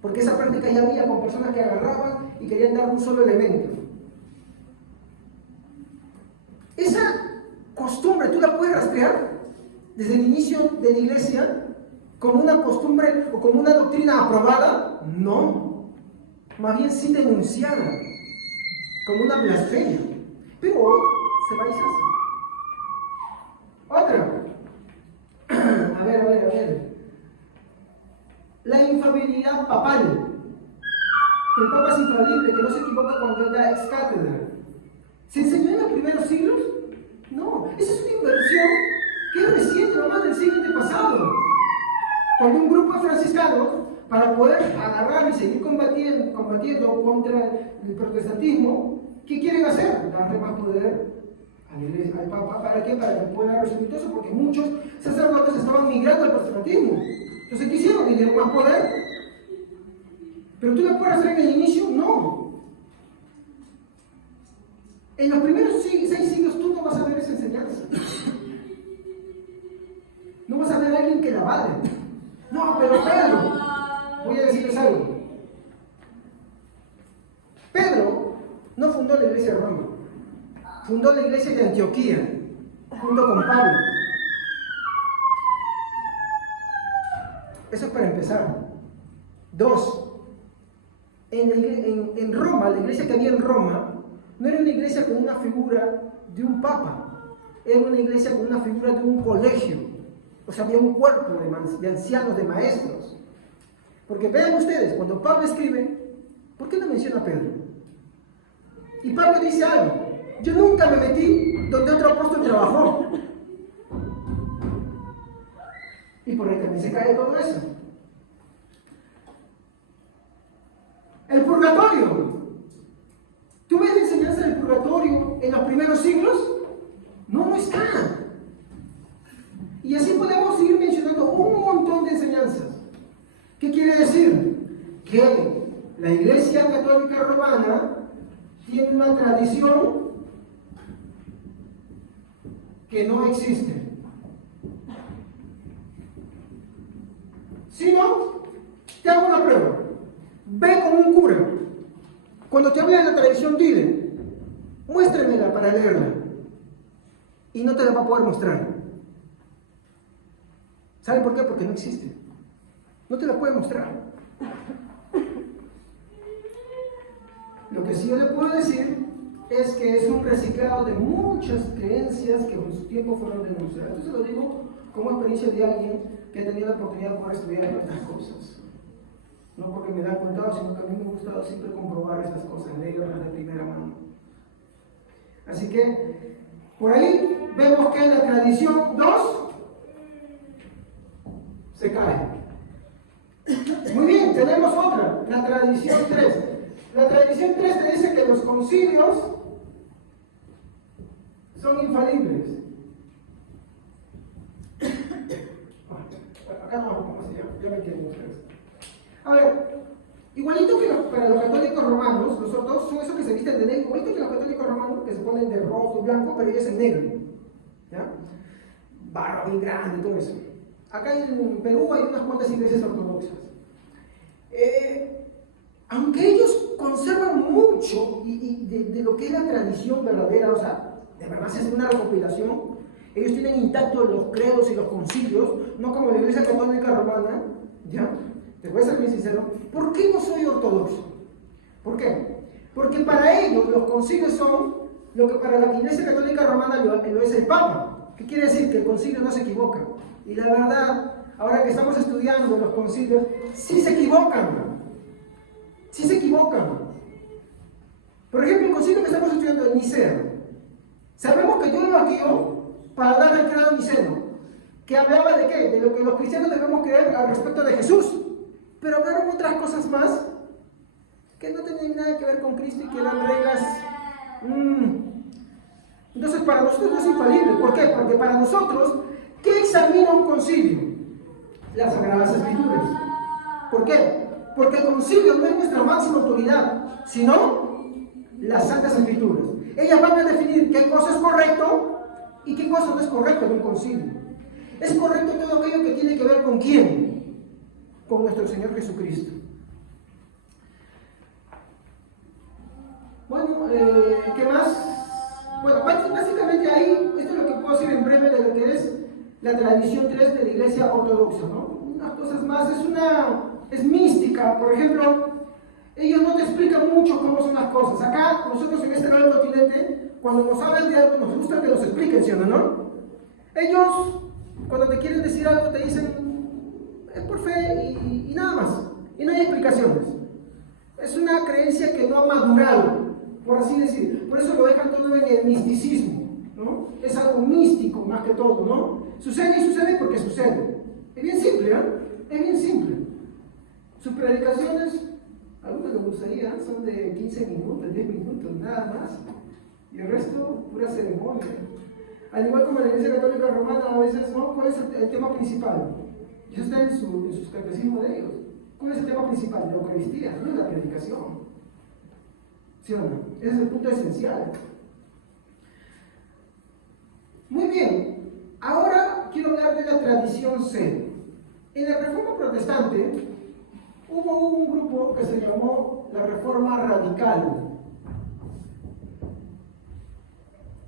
porque esa práctica ya había con personas que agarraban y querían dar un solo elemento. Esa costumbre, ¿tú la puedes rastrear desde el inicio de la iglesia como una costumbre o como una doctrina aprobada? No. Más bien sí denunciada como una blasfemia, pero hoy se va y se hace. Otra, a ver, la infalibilidad papal, que el Papa es infalible, que no se equivoca cuando él da ex cátedra. ¿Se enseñó en los primeros siglos? No, esa es una inversión que es reciente, nomás del siglo antepasado, cuando un grupo de franciscanos, para poder agarrar y seguir combatiendo contra el protestantismo, ¿qué quieren hacer? Darle más poder al Papa. ¿Para qué? Para que pueda dar resultados, porque muchos sacerdotes estaban migrando al protestantismo. Entonces, ¿qué hicieron? Le dieron más poder. ¿Pero tú lo puedes hacer en el inicio? No. En los primeros 6 siglos tú no vas a ver esa enseñanza. No vas a ver a alguien que la vale. No, pero Pedro, voy a decirles algo. Pedro no fundó la iglesia de Roma, fundó la iglesia de Antioquía, junto con Pablo. Eso es para empezar. 2, en Roma, la iglesia que había en Roma, no era una iglesia con una figura de un papa, era una iglesia con una figura de un colegio. O sea, había un cuerpo de ancianos, de maestros. Porque vean ustedes, cuando Pablo escribe, ¿por qué no menciona a Pedro? Y Pablo dice algo: yo nunca me metí donde otro apóstol trabajó. Y por ahí también se cae todo eso. El purgatorio. ¿Tú ves la enseñanza del purgatorio en los primeros siglos? No, no está. Y así podemos ir mencionando un montón de enseñanzas. ¿Qué quiere decir? Que la Iglesia Católica Romana tiene una tradición que no existe. Si no, te hago una prueba. Ve con un cura. Cuando te hable de la tradición, dile: muéstremela para leerla. Y no te la va a poder mostrar. ¿Sabe por qué? Porque no existe. No te la puede mostrar. Lo que sí yo le puedo decir es que es un reciclado de muchas creencias que en su tiempo fueron denunciadas. Esto se lo digo como experiencia de alguien que ha tenido la oportunidad de poder estudiar estas cosas. No porque me da contado, sino que a mí me ha gustado siempre comprobar estas cosas, leerlas de primera mano. Así que, por ahí vemos que la tradición 2 se cae. Muy bien, tenemos otra, la tradición 3. La tradición 3 te dice que los concilios son infalibles. Acá no vamos a ya me entienden ustedes. A ver, igualito que para los católicos romanos, los ortodoxos son esos que se visten de negro, igualito que los católicos romanos que se ponen de rojo y blanco, pero ellos en negro. ¿Ya? Barba bien grande, todo eso. Acá en Perú hay unas cuantas iglesias ortodoxas. Aunque ellos conservan mucho de lo que es la tradición verdadera, o sea, de verdad se hace una recopilación, ellos tienen intactos los credos y los concilios, no como la Iglesia Católica Romana, ¿ya? Te voy a ser bien sincero, ¿por qué no soy ortodoxo? ¿Por qué? Porque para ellos los concilios son lo que para la Iglesia Católica Romana lo es el Papa. ¿Qué quiere decir? Que el concilio no se equivoca. Y la verdad, ahora que estamos estudiando los concilios, sí se equivocan. Sí se equivocan. Por ejemplo, el concilio que estamos estudiando, el Niceo. Sabemos que Dios lo dio para dar el credo niceno, que hablaba de qué, de lo que los cristianos debemos creer al respecto de Jesús, pero hablaron otras cosas más que no tenían nada que ver con Cristo y que eran reglas. Entonces para nosotros no es infalible. ¿Por qué? Porque para nosotros, ¿qué examina un concilio? Las Sagradas Escrituras. ¿Por qué? Porque el concilio no es nuestra máxima autoridad, sino las Santas Escrituras. Ellas van a definir qué cosa es correcto y qué cosa no es correcto en un concilio. Es correcto todo aquello que tiene que ver con quién, con nuestro Señor Jesucristo. Bueno, ¿qué más? Bueno, básicamente ahí, esto es lo que puedo decir en breve de lo que es la tradición 3 de la Iglesia Ortodoxa, ¿no? Unas cosas más, es mística. Por ejemplo, ellos no te explican mucho cómo son las cosas. Acá, nosotros en este lado del continente, cuando nos hablan de algo, nos gusta que nos expliquen, ¿sí o no? Ellos, cuando te quieren decir algo, te dicen, es por fe y nada más. Y no hay explicaciones. Es una creencia que no ha madurado, por así decir. Por eso lo dejan todo en el misticismo, ¿no? Es algo místico más que todo, ¿no? Sucede y sucede porque sucede. Es bien simple, ¿eh? Es bien simple. Sus predicaciones, algunas que me gustaría, son de 15 minutos, 10 minutos, nada más. Y el resto, pura ceremonia. Al igual como la Iglesia Católica Romana, a veces, ¿no? ¿Cuál es el tema principal? Eso está en sus catecismos de ellos. ¿Cuál es el tema principal? La Eucaristía, no es la predicación. ¿Sí o no? Ese es el punto esencial. Muy bien. Ahora quiero hablar de la tradición C. En la Reforma Protestante hubo un grupo que se llamó la Reforma Radical.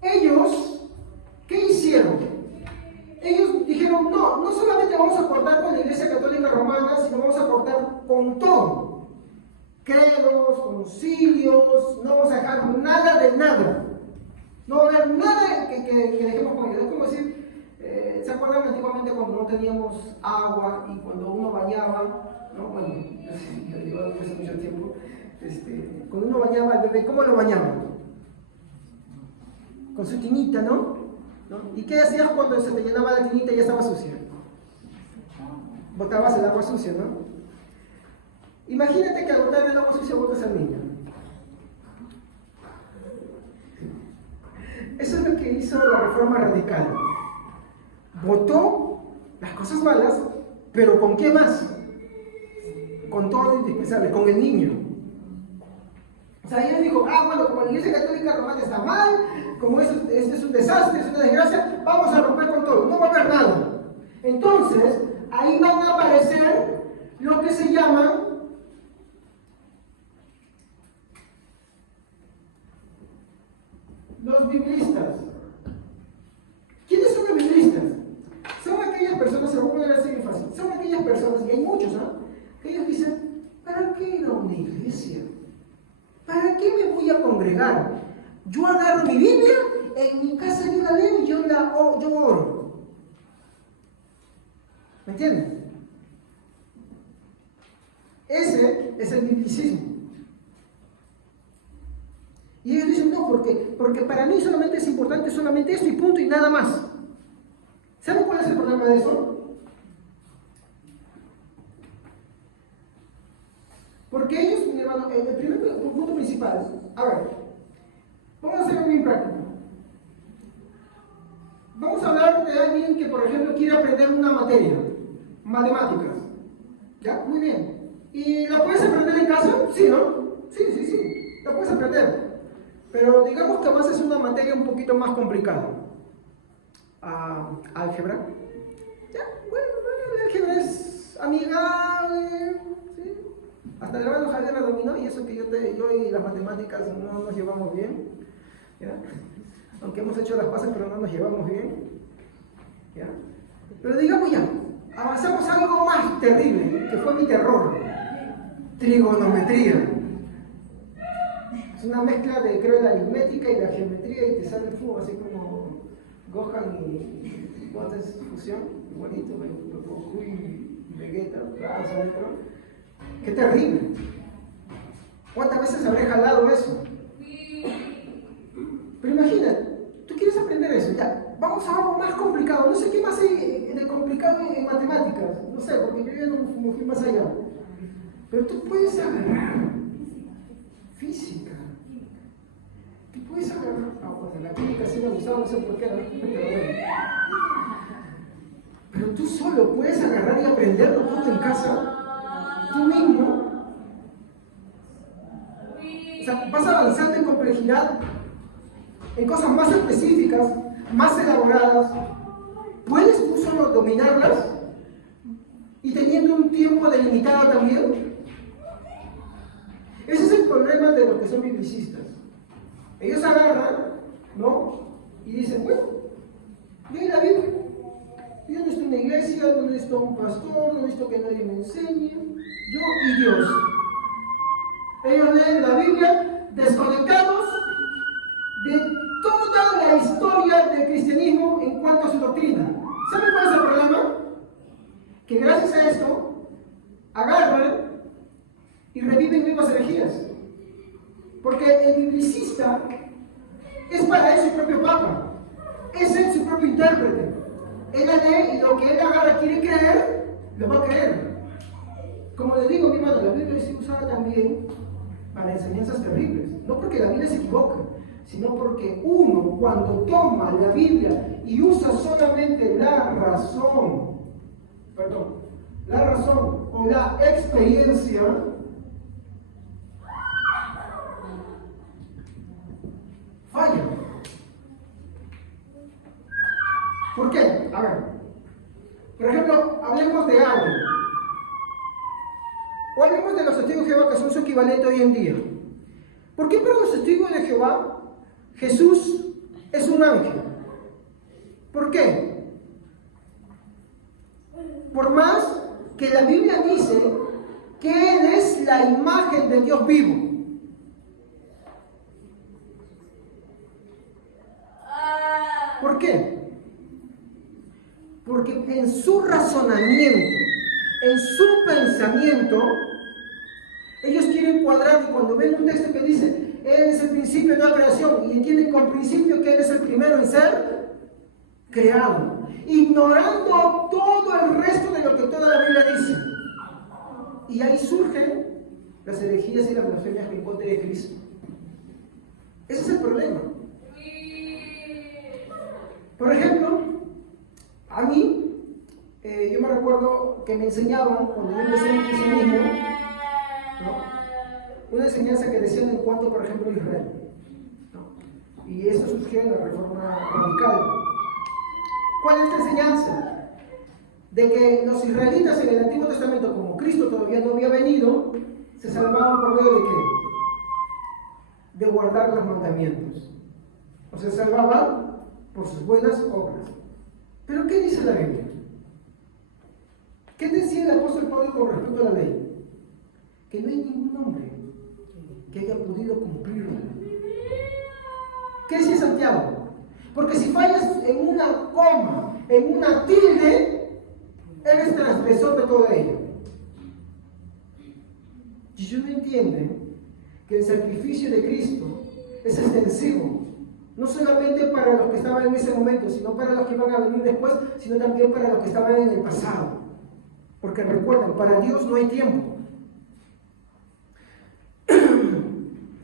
Ellos, ¿qué hicieron? Ellos dijeron, no solamente vamos a acordar con la Iglesia Católica Romana nos vamos a cortar con todo. Credos, concilios, no vamos a dejar nada de nada. No va a haber nada que dejemos con ellos. Es como decir, ¿se acuerdan antiguamente cuando no teníamos agua y cuando uno bañaba? ¿No? Bueno, yo digo hace mucho tiempo. Cuando uno bañaba al bebé, ¿cómo lo bañaba? Con su tinita, ¿no? ¿Y qué hacías cuando se te llenaba la tinita y ya estaba sucia? Botabas el agua sucia, ¿no? Imagínate que al botar el agua sucia botas al niño. Eso es lo que hizo la Reforma Radical. Botó las cosas malas, pero ¿con qué más? Con todo lo indispensable, con el niño. O sea, ella dijo, bueno, como la Iglesia Católica Romana está mal, como esto es un desastre, es una desgracia, vamos a romper con todo, no va a haber nada. Entonces, ahí van a aparecer lo que se llaman los biblistas. ¿Quiénes son los biblistas? Son aquellas personas, se lo voy a poner así de fácil, son aquellas personas, y hay muchos, que ellos dicen, ¿para qué ir a una iglesia? ¿Para qué me voy a congregar? Yo agarro mi Biblia, en mi casa yo la leo y yo oro. ¿Me entienden? Ese es el biblicismo. Y ellos dicen, no, porque para mí solamente es importante solamente esto y punto y nada más. ¿Saben cuál es el problema de eso? Porque ellos, mi hermano, el primer punto principal, a ver, vamos a hacerlo bien práctico. Vamos a hablar de alguien que, por ejemplo, quiere aprender una materia, matemáticas. ¿Ya? Muy bien. ¿Y la puedes aprender en casa? Sí, ¿no? Sí, la puedes aprender. Pero digamos que además es una materia un poquito más complicada. Álgebra. Ya, bueno, el álgebra es amigable, ¿sí? Hasta el hermano Javier la dominó y eso que yo y las matemáticas no nos llevamos bien, ¿ya? Aunque hemos hecho las pases pero no nos llevamos bien, ¿ya? Pero digamos ya, avanzamos a algo más terrible, que fue mi terror, trigonometría. Es una mezcla de, creo, la aritmética y la geometría y te sale el fuego así como Gohan y Gotes fusión, igualito, Goku y Vegeta, ¡qué terrible! ¿Cuántas veces habré jalado eso? Pero imagina, tú quieres aprender eso, ya, vamos a algo más complicado, no sé qué más hay de complicado en matemáticas, no sé, porque yo ya no fui más allá. Pero tú puedes agarrar física, tú puedes agarrar, pues en la química sí me gustaba, no sé por qué, pero bueno. Pero tú solo puedes agarrar y aprenderlo todo en casa. Tú mismo, o sea, vas avanzando en complejidad, en cosas más específicas, más elaboradas, puedes tú solo dominarlas y teniendo un tiempo delimitado también. Ese es el problema de los que son biblicistas. Ellos agarran, ¿no? Y dicen, bueno, yo en la Biblia, yo no necesito una iglesia, no necesito un pastor, no necesito que nadie me enseñe. Yo y Dios. Ellos leen la Biblia desconectados de toda la historia del cristianismo en cuanto a su doctrina. ¿Saben cuál es el problema? Que gracias a esto agarran y reviven mismas herejías. Porque el biblicista es para él su propio papa, es él su propio intérprete. Él lee y lo que él agarra quiere creer, lo va a creer. Como les digo, mi hermano, la Biblia es usada también para enseñanzas terribles. No porque la Biblia se equivoca, sino porque uno, cuando toma la Biblia y usa solamente la razón o la experiencia, falla. ¿Por qué? A ver, por ejemplo, hablemos de algo. O hablemos de los testigos de Jehová, que son su equivalente hoy en día. ¿Por qué para los testigos de Jehová Jesús es un ángel? ¿Por qué? Por más que la Biblia dice que Él es la imagen de Dios vivo. ¿Por qué? Porque en su razonamiento, en su pensamiento, ellos quieren cuadrar, y cuando ven un texto que dice Él es el principio de la creación, y entienden con principio que Él es el primero en ser creado, ignorando todo el resto de lo que toda la Biblia dice. Y ahí surgen las herejías y las blasfemias en contra de Cristo. Ese es el problema. Por ejemplo, a mí, yo me recuerdo que me enseñaban, cuando yo empecé en el cristianismo, ¿no?, una enseñanza que decían en cuanto, por ejemplo, a Israel, ¿no? Y esto surgió en la Reforma Radical. ¿Cuál es esta enseñanza? De que los israelitas en el Antiguo Testamento, como Cristo todavía no había venido, se salvaban por medio de ¿qué? De guardar los mandamientos. O sea, se salvaban por sus buenas obras. ¿Pero qué dice la Biblia? ¿Qué decía el apóstol Pablo con respecto a la ley? Que no hay ningún hombre que haya podido cumplirla. ¿Qué decía Santiago? Porque si fallas en una coma, en una tilde, eres transgresor de toda ella. Y ellos no entienden que el sacrificio de Cristo es extensivo, no solamente para los que estaban en ese momento, sino para los que van a venir después, sino también para los que estaban en el pasado. Porque recuerden, para Dios no hay tiempo.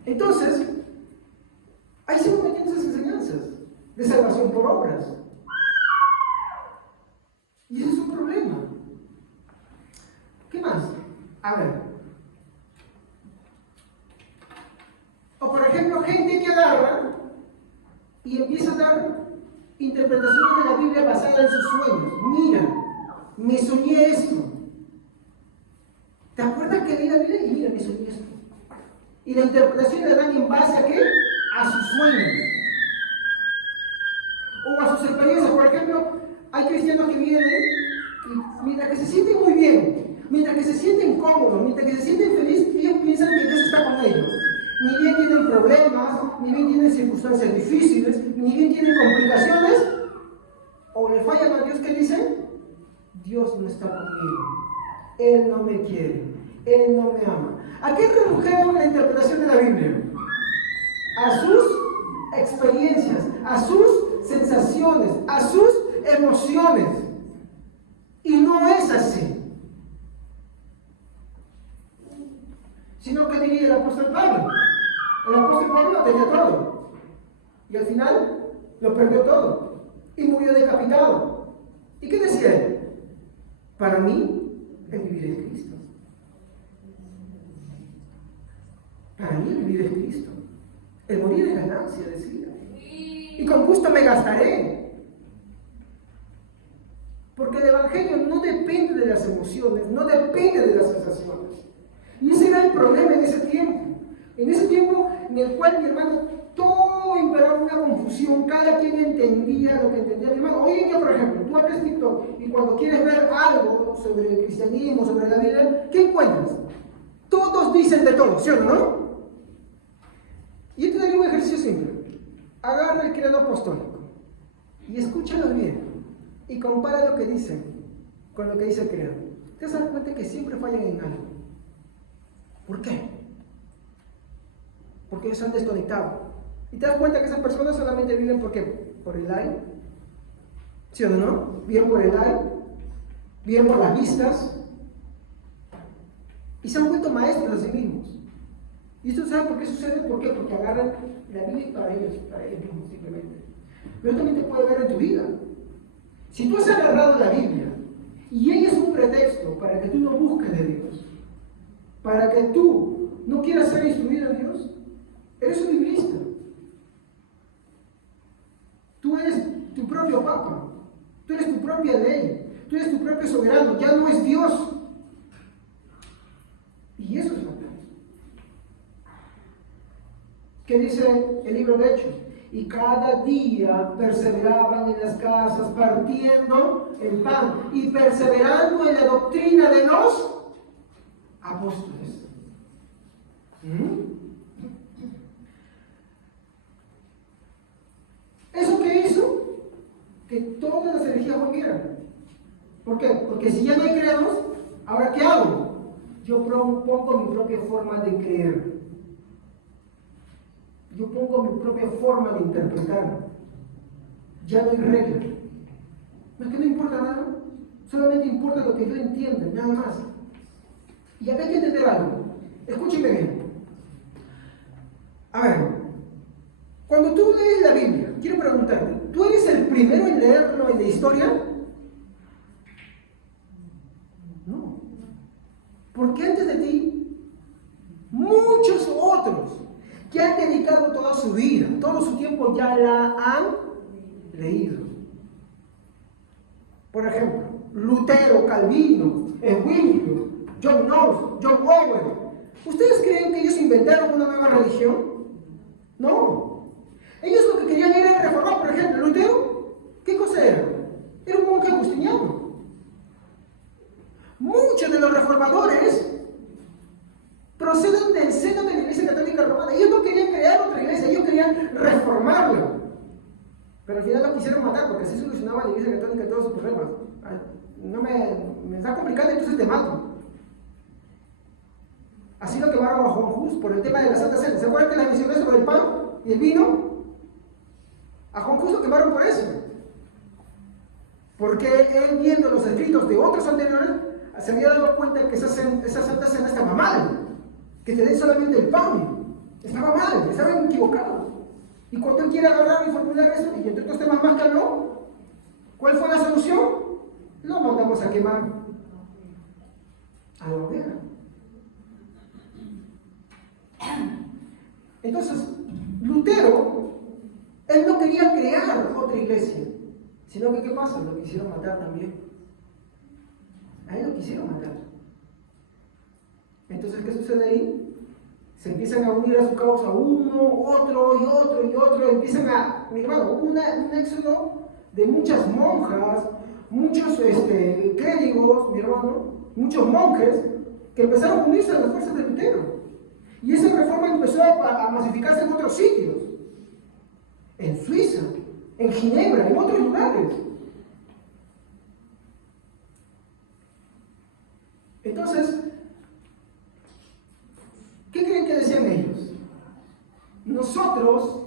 Entonces, ahí se van metiendo esas enseñanzas de salvación por obras. Y ese es un problema. ¿Qué más? A ver. O por ejemplo, gente que agarra y empieza a dar interpretaciones de la Biblia basadas en sus sueños. Mira, me soñé esto. ¿Te acuerdas que leí la Biblia? Y mira, me soñé esto. Y la interpretación la dan en base a ¿qué? A sus sueños. O a sus experiencias. Por ejemplo, hay cristianos que vienen y mientras que se sienten muy bien, mientras que se sienten cómodos, mientras que se sienten felices, ellos piensan que Dios está con ellos. Ni bien tienen problemas, ni bien tienen circunstancias difíciles, ni bien tienen complicaciones, o le fallan a Dios, ¿qué dicen? Dios no está conmigo, Él no me quiere, Él no me ama. ¿A qué redujeron la interpretación de la Biblia? A sus experiencias, a sus sensaciones, a sus emociones. Y no es así. Sino que diría el apóstol Pablo. El apóstol Pablo lo tenía todo. Y al final lo perdió todo. Y murió decapitado. ¿Y qué decía él? Para mí, el vivir es Cristo. Para mí, el vivir es Cristo. El morir es ganancia, decía. Y con gusto me gastaré. Porque el Evangelio no depende de las emociones, no depende de las sensaciones. Y ese era el problema en ese tiempo. En ese tiempo en el cual, mi hermano, todo imperaba una confusión, cada quien entendía lo que entendía, mi hermano. Hoy en día, por ejemplo, tú abres TikTok y cuando quieres ver algo sobre el cristianismo, sobre la Biblia, ¿qué encuentras? Todos dicen de todo, ¿sí o no? Y yo te daría un ejercicio simple. Agarra el credo apostólico y escúchalo bien y compara lo que dicen con lo que dice el credo. Te das cuenta que siempre fallan en algo. ¿Por qué? Porque ellos se han desconectado. Y te das cuenta que esas personas solamente viven ¿por qué? Por el like. ¿Sí o no? Viven por el like, viven por las vistas. Y se han vuelto maestros de sí mismos. ¿Y esto sabe por qué sucede? ¿Por qué? Porque agarran la Biblia para ellos mismos simplemente. Pero también te puede ver en tu vida. Si tú has agarrado la Biblia y ella es un pretexto para que tú no busques de Dios, para que tú no quieras ser instruido en Dios, eres un biblista. Tú eres tu propio papa, tú eres tu propia ley, tú eres tu propio soberano, ya no es Dios. Y eso es fatal. ¿Qué dice el libro de Hechos? y cada día perseveraban en las casas partiendo el pan y perseverando en la doctrina de los apóstoles. ¿Eso qué hizo? Que todas las herejías volvieran. ¿Por qué? Porque si ya no hay credos, ¿ahora qué hago? Yo pongo mi propia forma de creer. Yo pongo mi propia forma de interpretar. Ya no hay regla. No es que no importa nada, solamente importa lo que yo entienda, nada más. Y acá hay que entender algo. Escúcheme bien. A ver, cuando tú lees la Biblia, quiero preguntarte, ¿tú eres el primero en leerlo en la historia? No. Porque antes de ti, muchos otros que han dedicado toda su vida, todo su tiempo ya la han leído. Por ejemplo, Lutero, Calvino, Zwinglio, John Knox, John Owen. ¿Ustedes creen que ellos inventaron una nueva religión? No. Ellos lo que querían era reformar. Por ejemplo, Lutero, ¿qué cosa era? Era un monje agustiniano. Muchos de los reformadores proceden del seno de la Iglesia Católica Romana. Ellos no querían crear otra iglesia, ellos querían reformarla. Pero al final lo quisieron matar porque así solucionaba la Iglesia Católica todos sus problemas. No me está complicado, entonces te mato. Así lo quemaron a Juan Hus por el tema de la Santa Cena. ¿Se acuerdan que les mencioné sobre el pan y el vino? A Juan Hus lo quemaron por eso. Porque él, viendo los escritos de otros anteriores, se había dado cuenta que esa Santa Cena estaba mal. Que te den solamente el pan. Estaba mal, estaban equivocados. Y cuando él quiere agarrar y formular eso, y entre otros temas más que habló, ¿cuál fue la solución? Lo mandamos a quemar a la hoguera. Entonces, Lutero, él no quería crear otra iglesia, sino que ¿qué pasa? Lo quisieron matar también. A él lo quisieron matar. Entonces, ¿qué sucede ahí? Se empiezan a unir a su causa uno, otro y otro y otro. Empiezan a, mi hermano, un éxodo de muchas monjas, muchos clérigos, mi hermano, muchos monjes, que empezaron a unirse a las fuerzas de Lutero. Y esa reforma empezó a masificarse en otros sitios. En Suiza, en Ginebra, en otros lugares. Entonces, ¿qué creen que decían ellos? Nosotros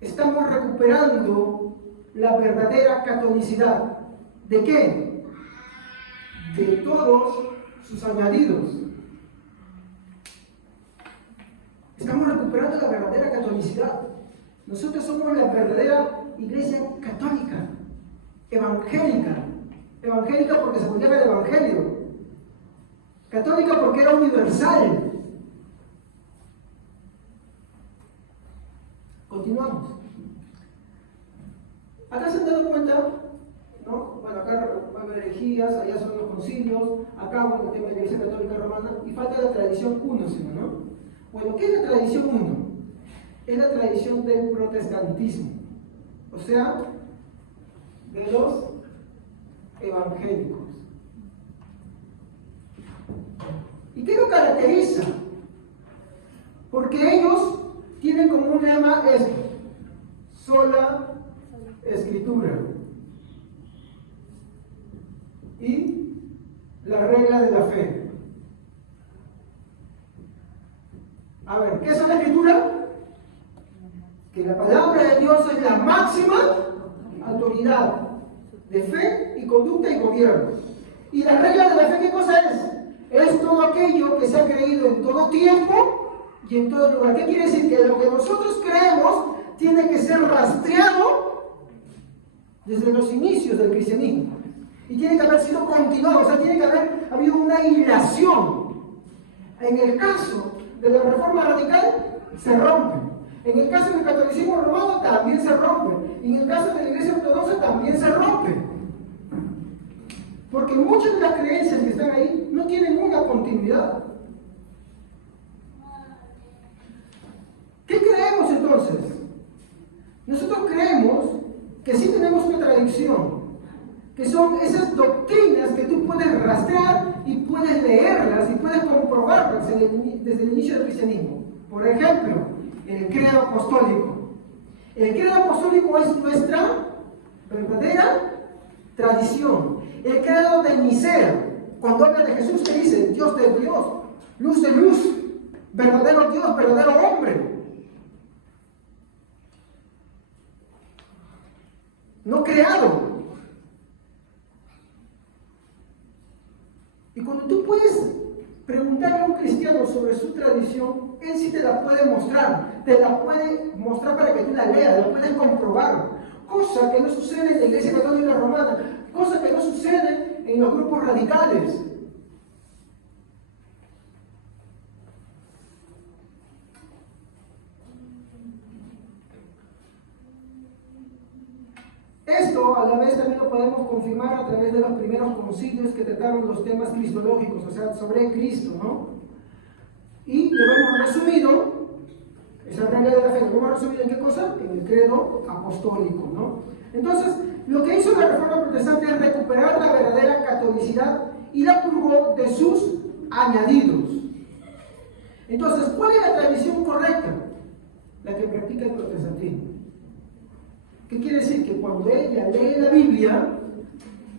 estamos recuperando la verdadera catolicidad. ¿De qué? De todos sus añadidos. Estamos recuperando la verdadera catolicidad. Nosotros somos la verdadera iglesia católica, evangélica. Evangélica porque se protege el evangelio. Católica porque era universal. Continuamos. Acá se han dado cuenta, ¿no? Bueno, acá va a haber herejías, allá son los concilios, acá bueno, el tema de la Iglesia Católica Romana, y falta la tradición 1, ¿no? Bueno, ¿qué es la tradición 1? Es la tradición del protestantismo, o sea, de los evangélicos. ¿Y qué lo caracteriza? Porque ellos tienen como un lema esto: sola escritura y la regla de la fe. A ver, ¿qué es la escritura? Que la palabra de Dios es la máxima autoridad de fe y conducta y gobierno. ¿Y la regla de la fe qué cosa es? Es todo aquello que se ha creído en todo tiempo y en todo lugar. ¿Qué quiere decir? Que lo que nosotros creemos tiene que ser rastreado desde los inicios del cristianismo. Y tiene que haber sido continuado, o sea, tiene que haber habido una hilación. En el caso de la reforma radical, se rompe. En el caso del catolicismo romano, también se rompe. Y en el caso de la iglesia ortodoxa, también se rompe. Porque muchas de las creencias que están ahí no tienen una continuidad. ¿Qué creemos entonces? perfección, que son esas doctrinas que tú puedes rastrear y puedes leerlas y puedes comprobarlas desde el inicio del cristianismo. Por ejemplo, el credo apostólico. El credo apostólico es nuestra verdadera tradición. El credo de Nicea, cuando habla de Jesús, que dice Dios de Dios, luz de luz, verdadero Dios, verdadero hombre. No creado. Y cuando tú puedes preguntarle a un cristiano sobre su tradición, él sí te la puede mostrar para que tú la leas, la puedes comprobar. Cosa que no sucede en la Iglesia Católica Romana, cosa que no sucede en los grupos radicales. Esto a la vez también lo podemos confirmar a través de los primeros concilios que trataron los temas cristológicos, o sea, sobre Cristo, ¿no? Y lo hemos resumido, esa regla de la fe, lo hemos resumido en qué cosa? En el credo apostólico, ¿no? Entonces, lo que hizo la Reforma Protestante es recuperar la verdadera catolicidad y la purgó de sus añadidos. Entonces, ¿cuál es la tradición correcta? La que practica el protestantismo. ¿Qué quiere decir? Que cuando ella lee la Biblia,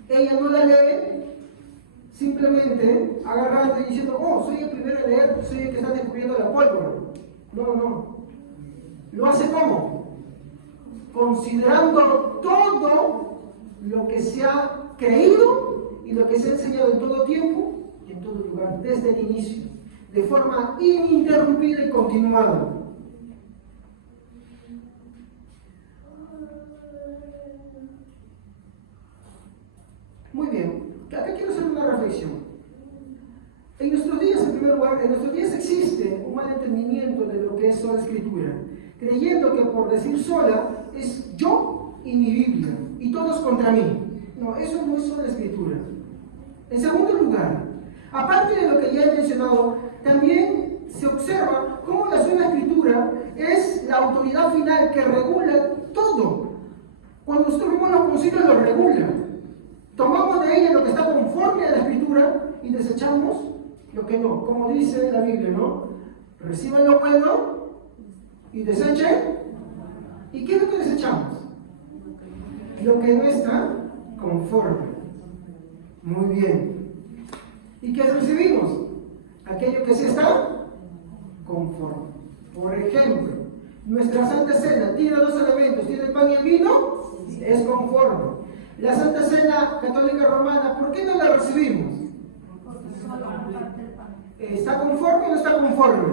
ella no la lee simplemente agarrando y diciendo, oh, soy el primero en leer, soy el que está descubriendo la pólvora. No. Lo hace ¿cómo? Considerando todo lo que se ha creído y lo que se ha enseñado en todo tiempo y en todo lugar, desde el inicio, de forma ininterrumpida y continuada. Muy bien, acá quiero hacer una reflexión. En nuestros días, en primer lugar, en nuestros días existe un mal entendimiento de lo que es sola escritura, creyendo que por decir sola es yo y mi Biblia, y todos contra mí. No, eso no es sola escritura. En segundo lugar, aparte de lo que ya he mencionado, también se observa cómo la sola escritura es la autoridad final que regula todo. Cuando nosotros vemos los concilios, lo regula. Tomamos de ella lo que está conforme a la escritura y desechamos lo que no, como dice la Biblia, ¿no? Reciban lo bueno y desechen. ¿Y qué es lo que desechamos? Lo que no está conforme. Muy bien. ¿Y qué recibimos? Aquello que sí está conforme. Por ejemplo, nuestra Santa Cena tiene dos elementos, tiene el pan y el vino, es conforme. La Santa Cena Católica Romana, ¿por qué no la recibimos? ¿Está conforme o no está conforme?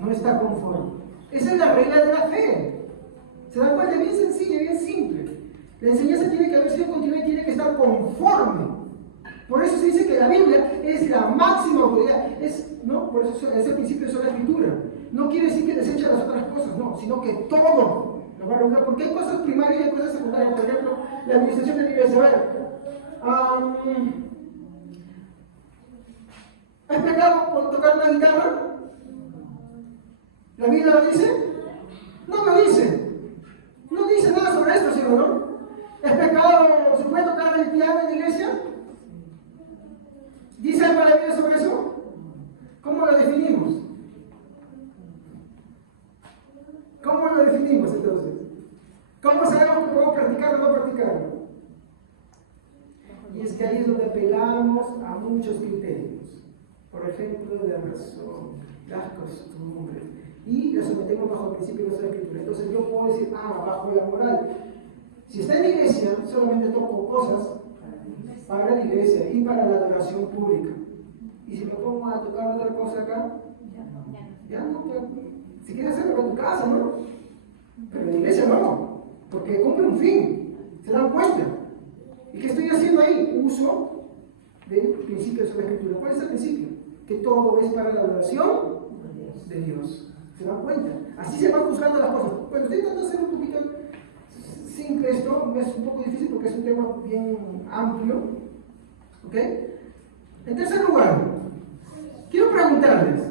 No está conforme. Esa es la regla de la fe. ¿Se dan cuenta? Es bien sencilla, bien simple. La enseñanza tiene que haber sido continua y tiene que estar conforme. Por eso se dice que la Biblia es la máxima autoridad. ¿No? Por eso es el principio de sola escritura. No quiere decir que desecha las otras cosas, no, sino que todo lo va a regular. Porque hay cosas primarias y hay cosas secundarias. Por ejemplo, la administración de la iglesia. A ver, ¿es pecado por tocar una guitarra? ¿La Biblia lo dice? No lo dice. No dice nada sobre esto, ¿sí o no? ¿Es pecado? ¿Se puede tocar el piano en la iglesia? ¿Dice algo la Biblia sobre eso? ¿Cómo lo definimos? ¿Cómo lo definimos entonces? ¿Cómo sabemos que podemos practicarlo o no practicarlo? Y es que ahí es donde apelamos a muchos criterios. Por ejemplo, la razón, las costumbres. Y la sometemos bajo el principio de la escritura. Entonces yo puedo decir, bajo la moral. Si está en la iglesia, solamente toco cosas para la iglesia y para la adoración pública. Y si me pongo a tocar otra cosa acá, ya no, pues, si quieres hacerlo en tu casa, ¿no? Pero en la iglesia no, porque cumple un fin, se dan cuenta. ¿Y qué estoy haciendo ahí? Uso del principio de la escritura. ¿Cuál es el principio? Que todo es para la adoración de Dios. ¿Se dan cuenta? Así se van buscando las cosas. Bueno, estoy tratando de hacer un poquito simple esto, es un poco difícil porque es un tema bien amplio. ¿Ok? En tercer lugar, quiero preguntarles,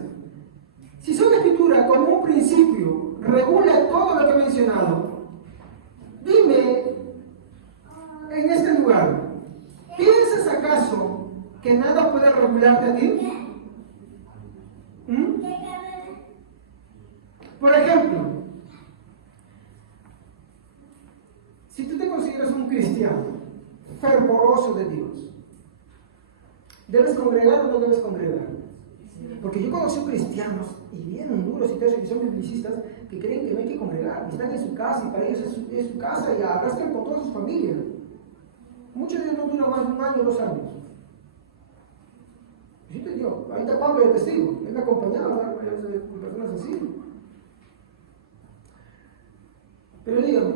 si sola escritura como un principio regula todo lo que he mencionado, dime, lugar, ¿piensas acaso que nada puede regularte a ti? ¿Mm? Por ejemplo, si tú te consideras un cristiano fervoroso de Dios, ¿debes congregar o no debes congregar? Porque yo conocí cristianos, y bien duros y tercos, y son biblicistas, que creen que no hay que congregar, y están en su casa, y para ellos es su casa, y arrastran con todas sus familias. Muchos de ellos no duran más de 1 año, 2 años. Yo te digo, ahí está Pablo el testigo, él me acompañaba a personas así. Pero díganme,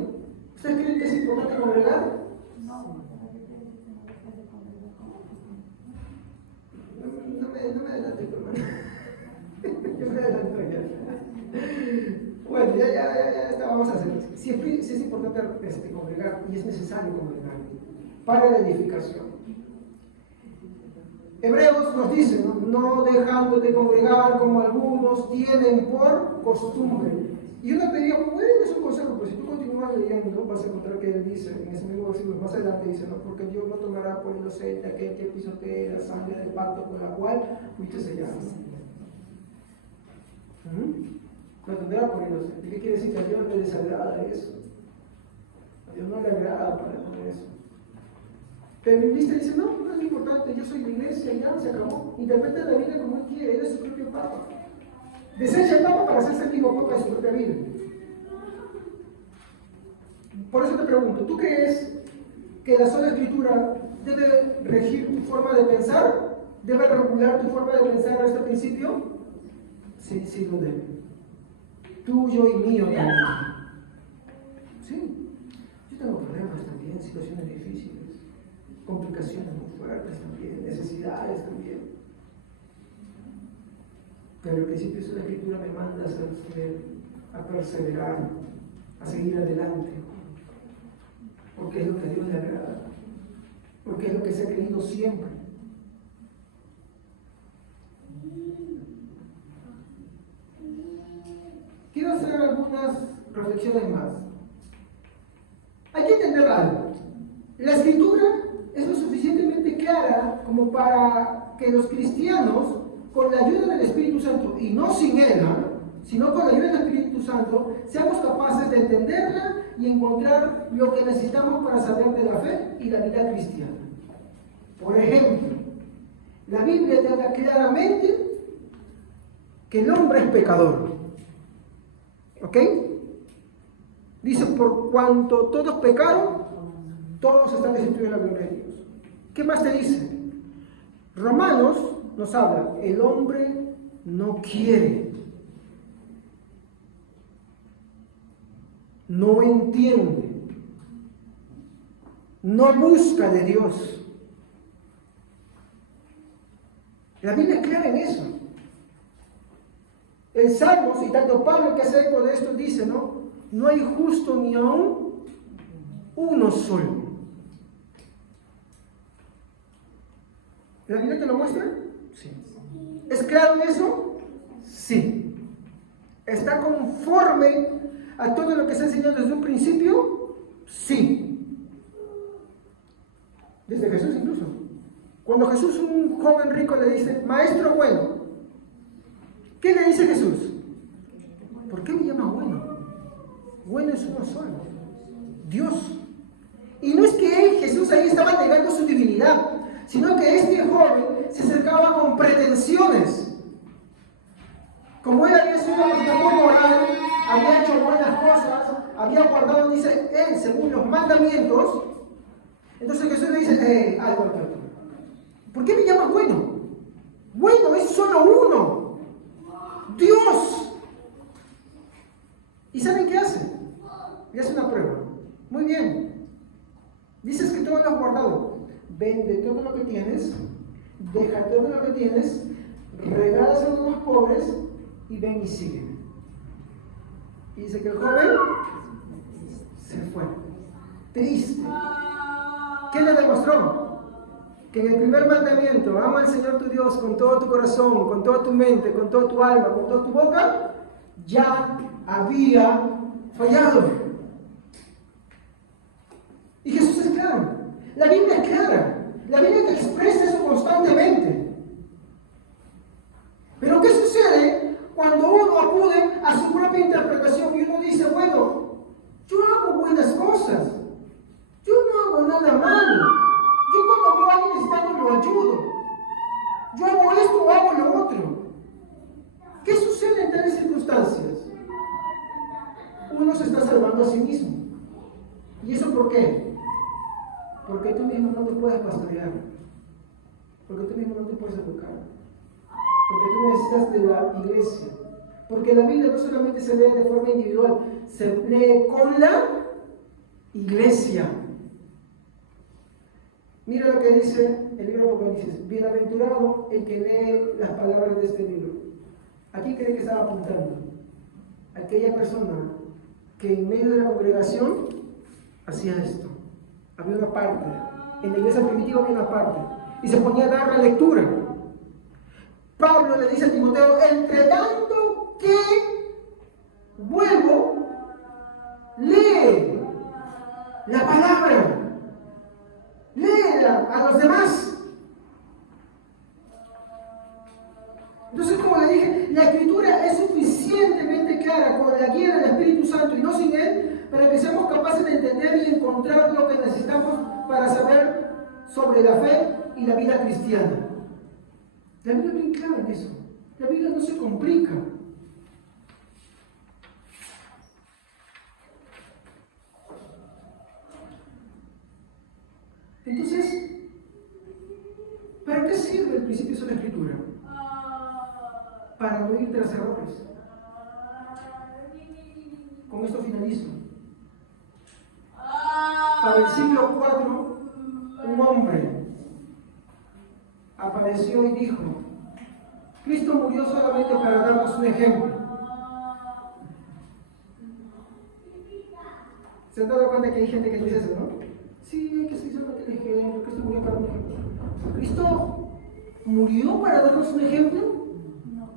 ¿ustedes creen que es importante congregar? No me adelante, hermano. Yo me adelanto ya. Bueno, ya vamos a hacer. Si es importante congregar, y es necesario congregar para la edificación. Hebreos nos dice, no dejando de congregar como algunos tienen por costumbre. Y uno te diría, bueno, es un consejo, pero si tú continúas leyendo, vas a encontrar que él dice, en ese mismo versículo más adelante dice, no, porque Dios no tomará por inocente aquel que pisotee la sangre del pacto con la cual fuiste sellado. Lo tendrá por inocente. ¿Qué quiere decir? Que a Dios le desagrada eso. A Dios no le agrada para eso. Pero el biblista dice, no es importante, yo soy la iglesia, ya se acabó. Interpreta la Biblia como él quiere, él es su propio papa. Desecha el papa para hacerse amigo papa de su propia vida. Por eso te pregunto, ¿tú crees que la sola escritura debe regir tu forma de pensar? ¿Debe regular tu forma de pensar a este principio? Sí, lo debe. Tuyo y mío también. Sí, yo tengo problemas también, situaciones difíciles, complicaciones muy fuertes también, necesidades también. Pero el principio de la escritura me manda a perseverar, a seguir adelante, porque es lo que a Dios le agrada, porque es lo que se ha querido siempre. Quiero hacer algunas reflexiones más. Hay que entender algo. La escritura es lo suficientemente clara como para que los cristianos, con la ayuda del Espíritu Santo, y no sin él, sino con la ayuda del Espíritu Santo, seamos capaces de entenderla y encontrar lo que necesitamos para saber de la fe y la vida cristiana. Por ejemplo, la Biblia te habla claramente que el hombre es pecador. ¿Ok? Dice, por cuanto todos pecaron, todos están destituidos de la gloria de Dios. ¿Qué más te dice? Romanos nos habla, el hombre no quiere, no entiende, no busca de Dios. La Biblia es clara en eso. El Salmos, y tanto Pablo que hace eco de esto, dice, no hay justo ni aún uno solo. ¿La Biblia te lo muestra? Sí. ¿Es claro eso? Sí. ¿Está conforme a todo lo que se ha enseñado desde un principio? Sí. Desde Jesús incluso. Cuando Jesús, un joven rico, le dice, maestro bueno, ¿qué le dice Jesús? ¿Por qué me llama bueno? Bueno es uno solo, Dios. Y no es que Jesús ahí estaba negando su divinidad, sino que este joven se acercaba con pretensiones. Como él había sido una persona muy moral, había hecho buenas cosas, había guardado, dice él, según los mandamientos, entonces Jesús le dice, algo. ¿Por qué me llamas bueno? Bueno es solo uno, Dios. ¿Y saben qué hace? Le hace una prueba. Muy bien. Dices que todo lo has guardado. Vende todo lo que tienes, deja todo lo que tienes, regálaselo a los pobres y ven y sigue. Y dice que el joven se fue, triste. ¿Qué le demostró? Que en el primer mandamiento, ama al Señor tu Dios con todo tu corazón, con toda tu mente, con toda tu alma, con toda tu boca, ya había fallado. Y Jesús es claro. La Biblia es clara. La Biblia te expresa eso constantemente. Pero ¿qué sucede cuando uno acude a su propia interpretación y uno dice, bueno, yo hago buenas cosas, yo no hago nada malo, yo cuando veo a alguien necesitando lo ayudo, yo hago esto o hago lo otro? ¿Qué sucede en tales circunstancias? Uno se está salvando a sí mismo. ¿Y eso por qué? Porque tú mismo no te puedes pastorear, porque tú mismo no te puedes educar, porque tú necesitas de la iglesia, porque la Biblia no solamente se lee de forma individual, se lee con la iglesia. Mira lo que dice el libro de Apocalipsis: bienaventurado el que lee las palabras de este libro. ¿A quién cree que estaba apuntando? Aquella persona que en medio de la congregación hacía esto. Había una parte, en la iglesia primitiva había una parte, y se ponía a dar la lectura. Pablo le dice a Timoteo: entre tanto que vuelvo, lee la palabra, léela a los demás. Entonces, como le dije, la escritura es suficientemente clara con la guía del Espíritu Santo y no sin él, para que seamos capaces de entender y encontrar lo que necesitamos para saber sobre la fe y la vida cristiana. La Biblia es bien clara en eso. La Biblia no se complica. Entonces, ¿para qué sirve el principio de la escritura? Para no ir tras errores. Con esto finalizo. Para el siglo IV, un hombre apareció y dijo: Cristo murió solamente para darnos un ejemplo. ¿Se han dado cuenta que hay gente que dice eso, no? Sí, hay que ser solamente el ejemplo. Cristo murió para un ejemplo. ¿Cristo murió para darnos un ejemplo?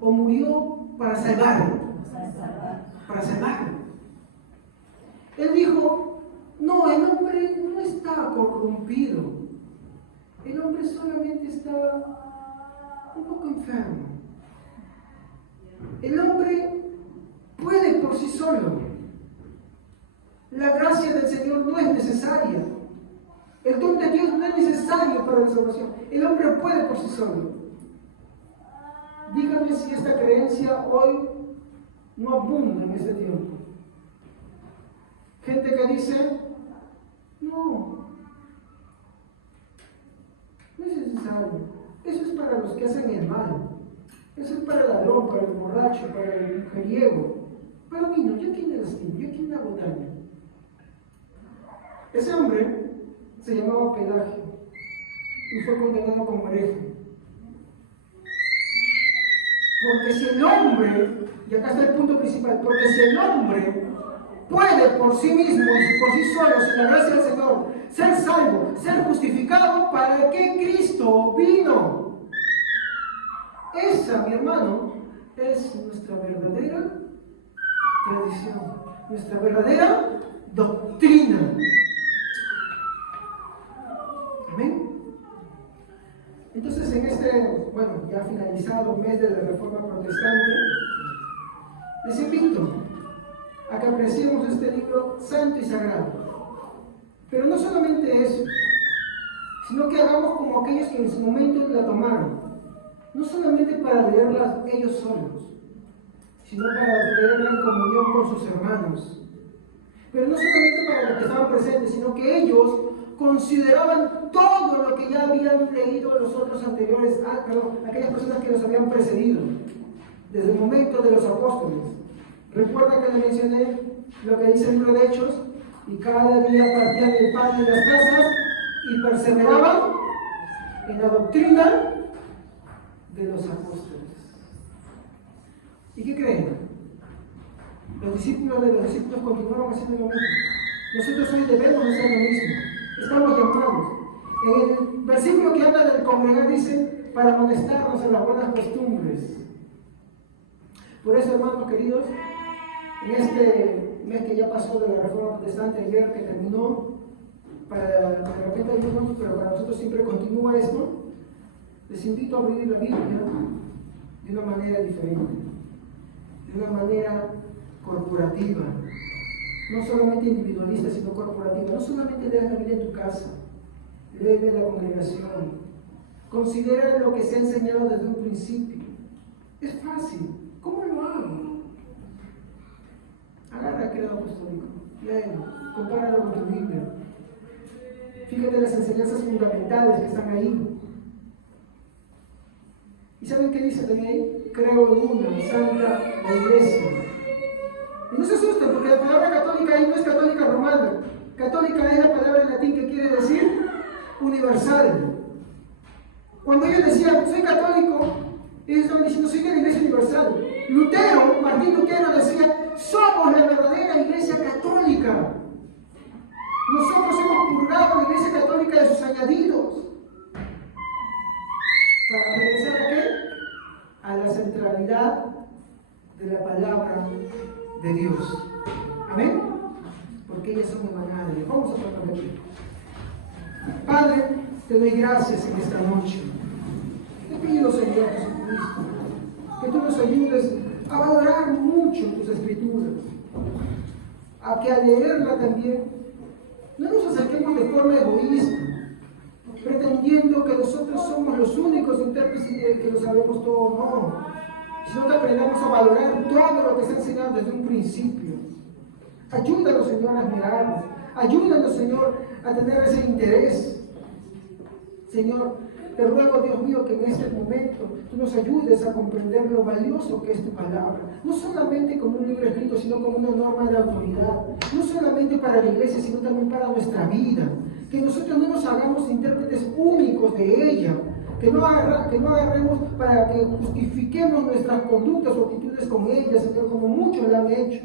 ¿O murió para salvarlo? Para salvarlo. Él dijo: no, el hombre no está corrompido. El hombre solamente está un poco enfermo. El hombre puede por sí solo. La gracia del Señor no es necesaria. El don de Dios no es necesario para la salvación. El hombre puede por sí solo. Díganme si esta creencia hoy no abunda en este tiempo. Gente que dice: no es necesario. Eso es para los que hacen el mal. Eso es para el ladrón, para el borracho, para el mujeriego. Para mí no, yo a quién le lastimo, yo a quién le hago daño. Ese hombre se llamaba Pelagio y fue condenado como hereje. Porque si el hombre, y acá está el punto principal, porque si el hombre puede por sí mismo y por sí solo, sin la gracia del Señor, ser salvo, ser justificado, ¿para qué Cristo vino? Esa, mi hermano, es nuestra verdadera tradición, nuestra verdadera doctrina. Amén. Entonces, en este, bueno, ya finalizado mes de la Reforma Protestante, les invito a que apreciemos este libro santo y sagrado. Pero no solamente eso, sino que hagamos como aquellos que en su momento la tomaron. No solamente para leerla ellos solos, sino para leerla en comunión con sus hermanos. Pero no solamente para los que estaban presentes, sino que ellos consideraban todo lo que ya habían leído los otros anteriores, aquellas personas que los habían precedido, desde el momento de los apóstoles. Recuerda que les mencioné lo que dice el libro de Hechos: y cada día partían el pan en las casas y perseveraban en la doctrina de los apóstoles. ¿Y qué creen? Los discípulos continuaron haciendo lo mismo. Nosotros hoy debemos hacer lo mismo. Estamos llamados. En el versículo que habla del congregar dice: para amonestarnos en las buenas costumbres. Por eso, hermanos queridos, en este mes que ya pasó de la Reforma Protestante, ayer que terminó, para de repente algunos, pero para nosotros siempre continúa esto, les invito a abrir la Biblia de una manera diferente, de una manera corporativa, no solamente individualista, sino corporativa. No solamente leas la Biblia en tu casa, léela en la congregación. Considera lo que se ha enseñado desde un principio. Es fácil. ¿Cómo lo hago? Agarra el credo apostólico, léelo, compáralo con tu Biblia. Fíjate en las enseñanzas fundamentales que están ahí. ¿Y saben qué dice también ahí? Creo en una santa la iglesia. Y no se asusten, porque la palabra católica ahí no es católica romana. Católica es la palabra en latín que quiere decir universal. Cuando ellos decían, soy católico, ellos estaban diciendo, soy de la iglesia universal. Martín Lutero decía, somos la verdadera iglesia católica. Nosotros hemos purgado la iglesia católica de sus añadidos. ¿Para regresar a qué? A la centralidad de la palabra de Dios. Amén. Porque ellas son emanada de Dios. Vamos a tratar de aquí. Padre, te doy gracias en esta noche. Te pido, Señor Jesucristo, que tú nos ayudes a valorar mucho tus escrituras, a que al leerla también no nos acerquemos de forma egoísta, pretendiendo que nosotros somos los únicos intérpretes y que lo sabemos todo, no, sino que aprendamos a valorar todo lo que se ha enseñado desde un principio. Ayúdanos, Señor, a admirarnos, ayúdanos, Señor, a tener ese interés. Señor, te ruego, Dios mío, que en este momento tú nos ayudes a comprender lo valioso que es tu palabra. No solamente como un libro escrito, sino como una norma de autoridad. No solamente para la iglesia, sino también para nuestra vida. Que nosotros no nos hagamos intérpretes únicos de ella. Que no agarremos para que justifiquemos nuestras conductas o actitudes con ella, Señor, como muchos la han hecho.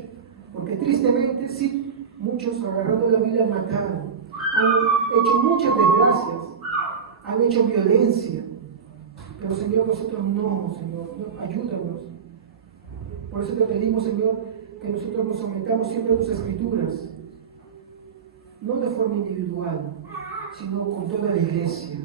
Porque tristemente, sí, muchos agarrando la Biblia mataron. Han hecho muchas desgracias. Han hecho violencia, pero Señor, nosotros no, Señor, no, ayúdanos. Por eso te pedimos, Señor, que nosotros nos sometamos siempre a tus escrituras, no de forma individual, sino con toda la iglesia.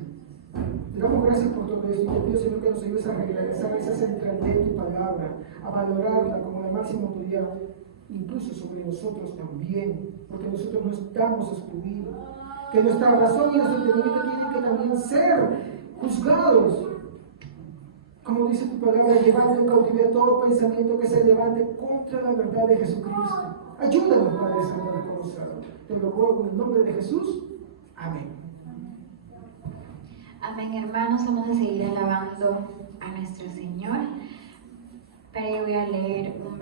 Te damos gracias por todo esto y te pido, Señor, que nos ayudes a regresar esa centralidad de tu palabra, a valorarla como la máxima autoridad, incluso sobre nosotros también, porque nosotros no estamos excluidos. Que nuestra razón y nuestro entendimiento tienen que también ser juzgados. Como dice tu palabra, llevando en cautividad todo pensamiento que se levante contra la verdad de Jesucristo. Ayúdanos, Padre Santo, a reconocerlo. Te lo ruego en el nombre de Jesús. Amén. Amén, hermanos. Vamos a seguir alabando a nuestro Señor. Pero yo voy a leer un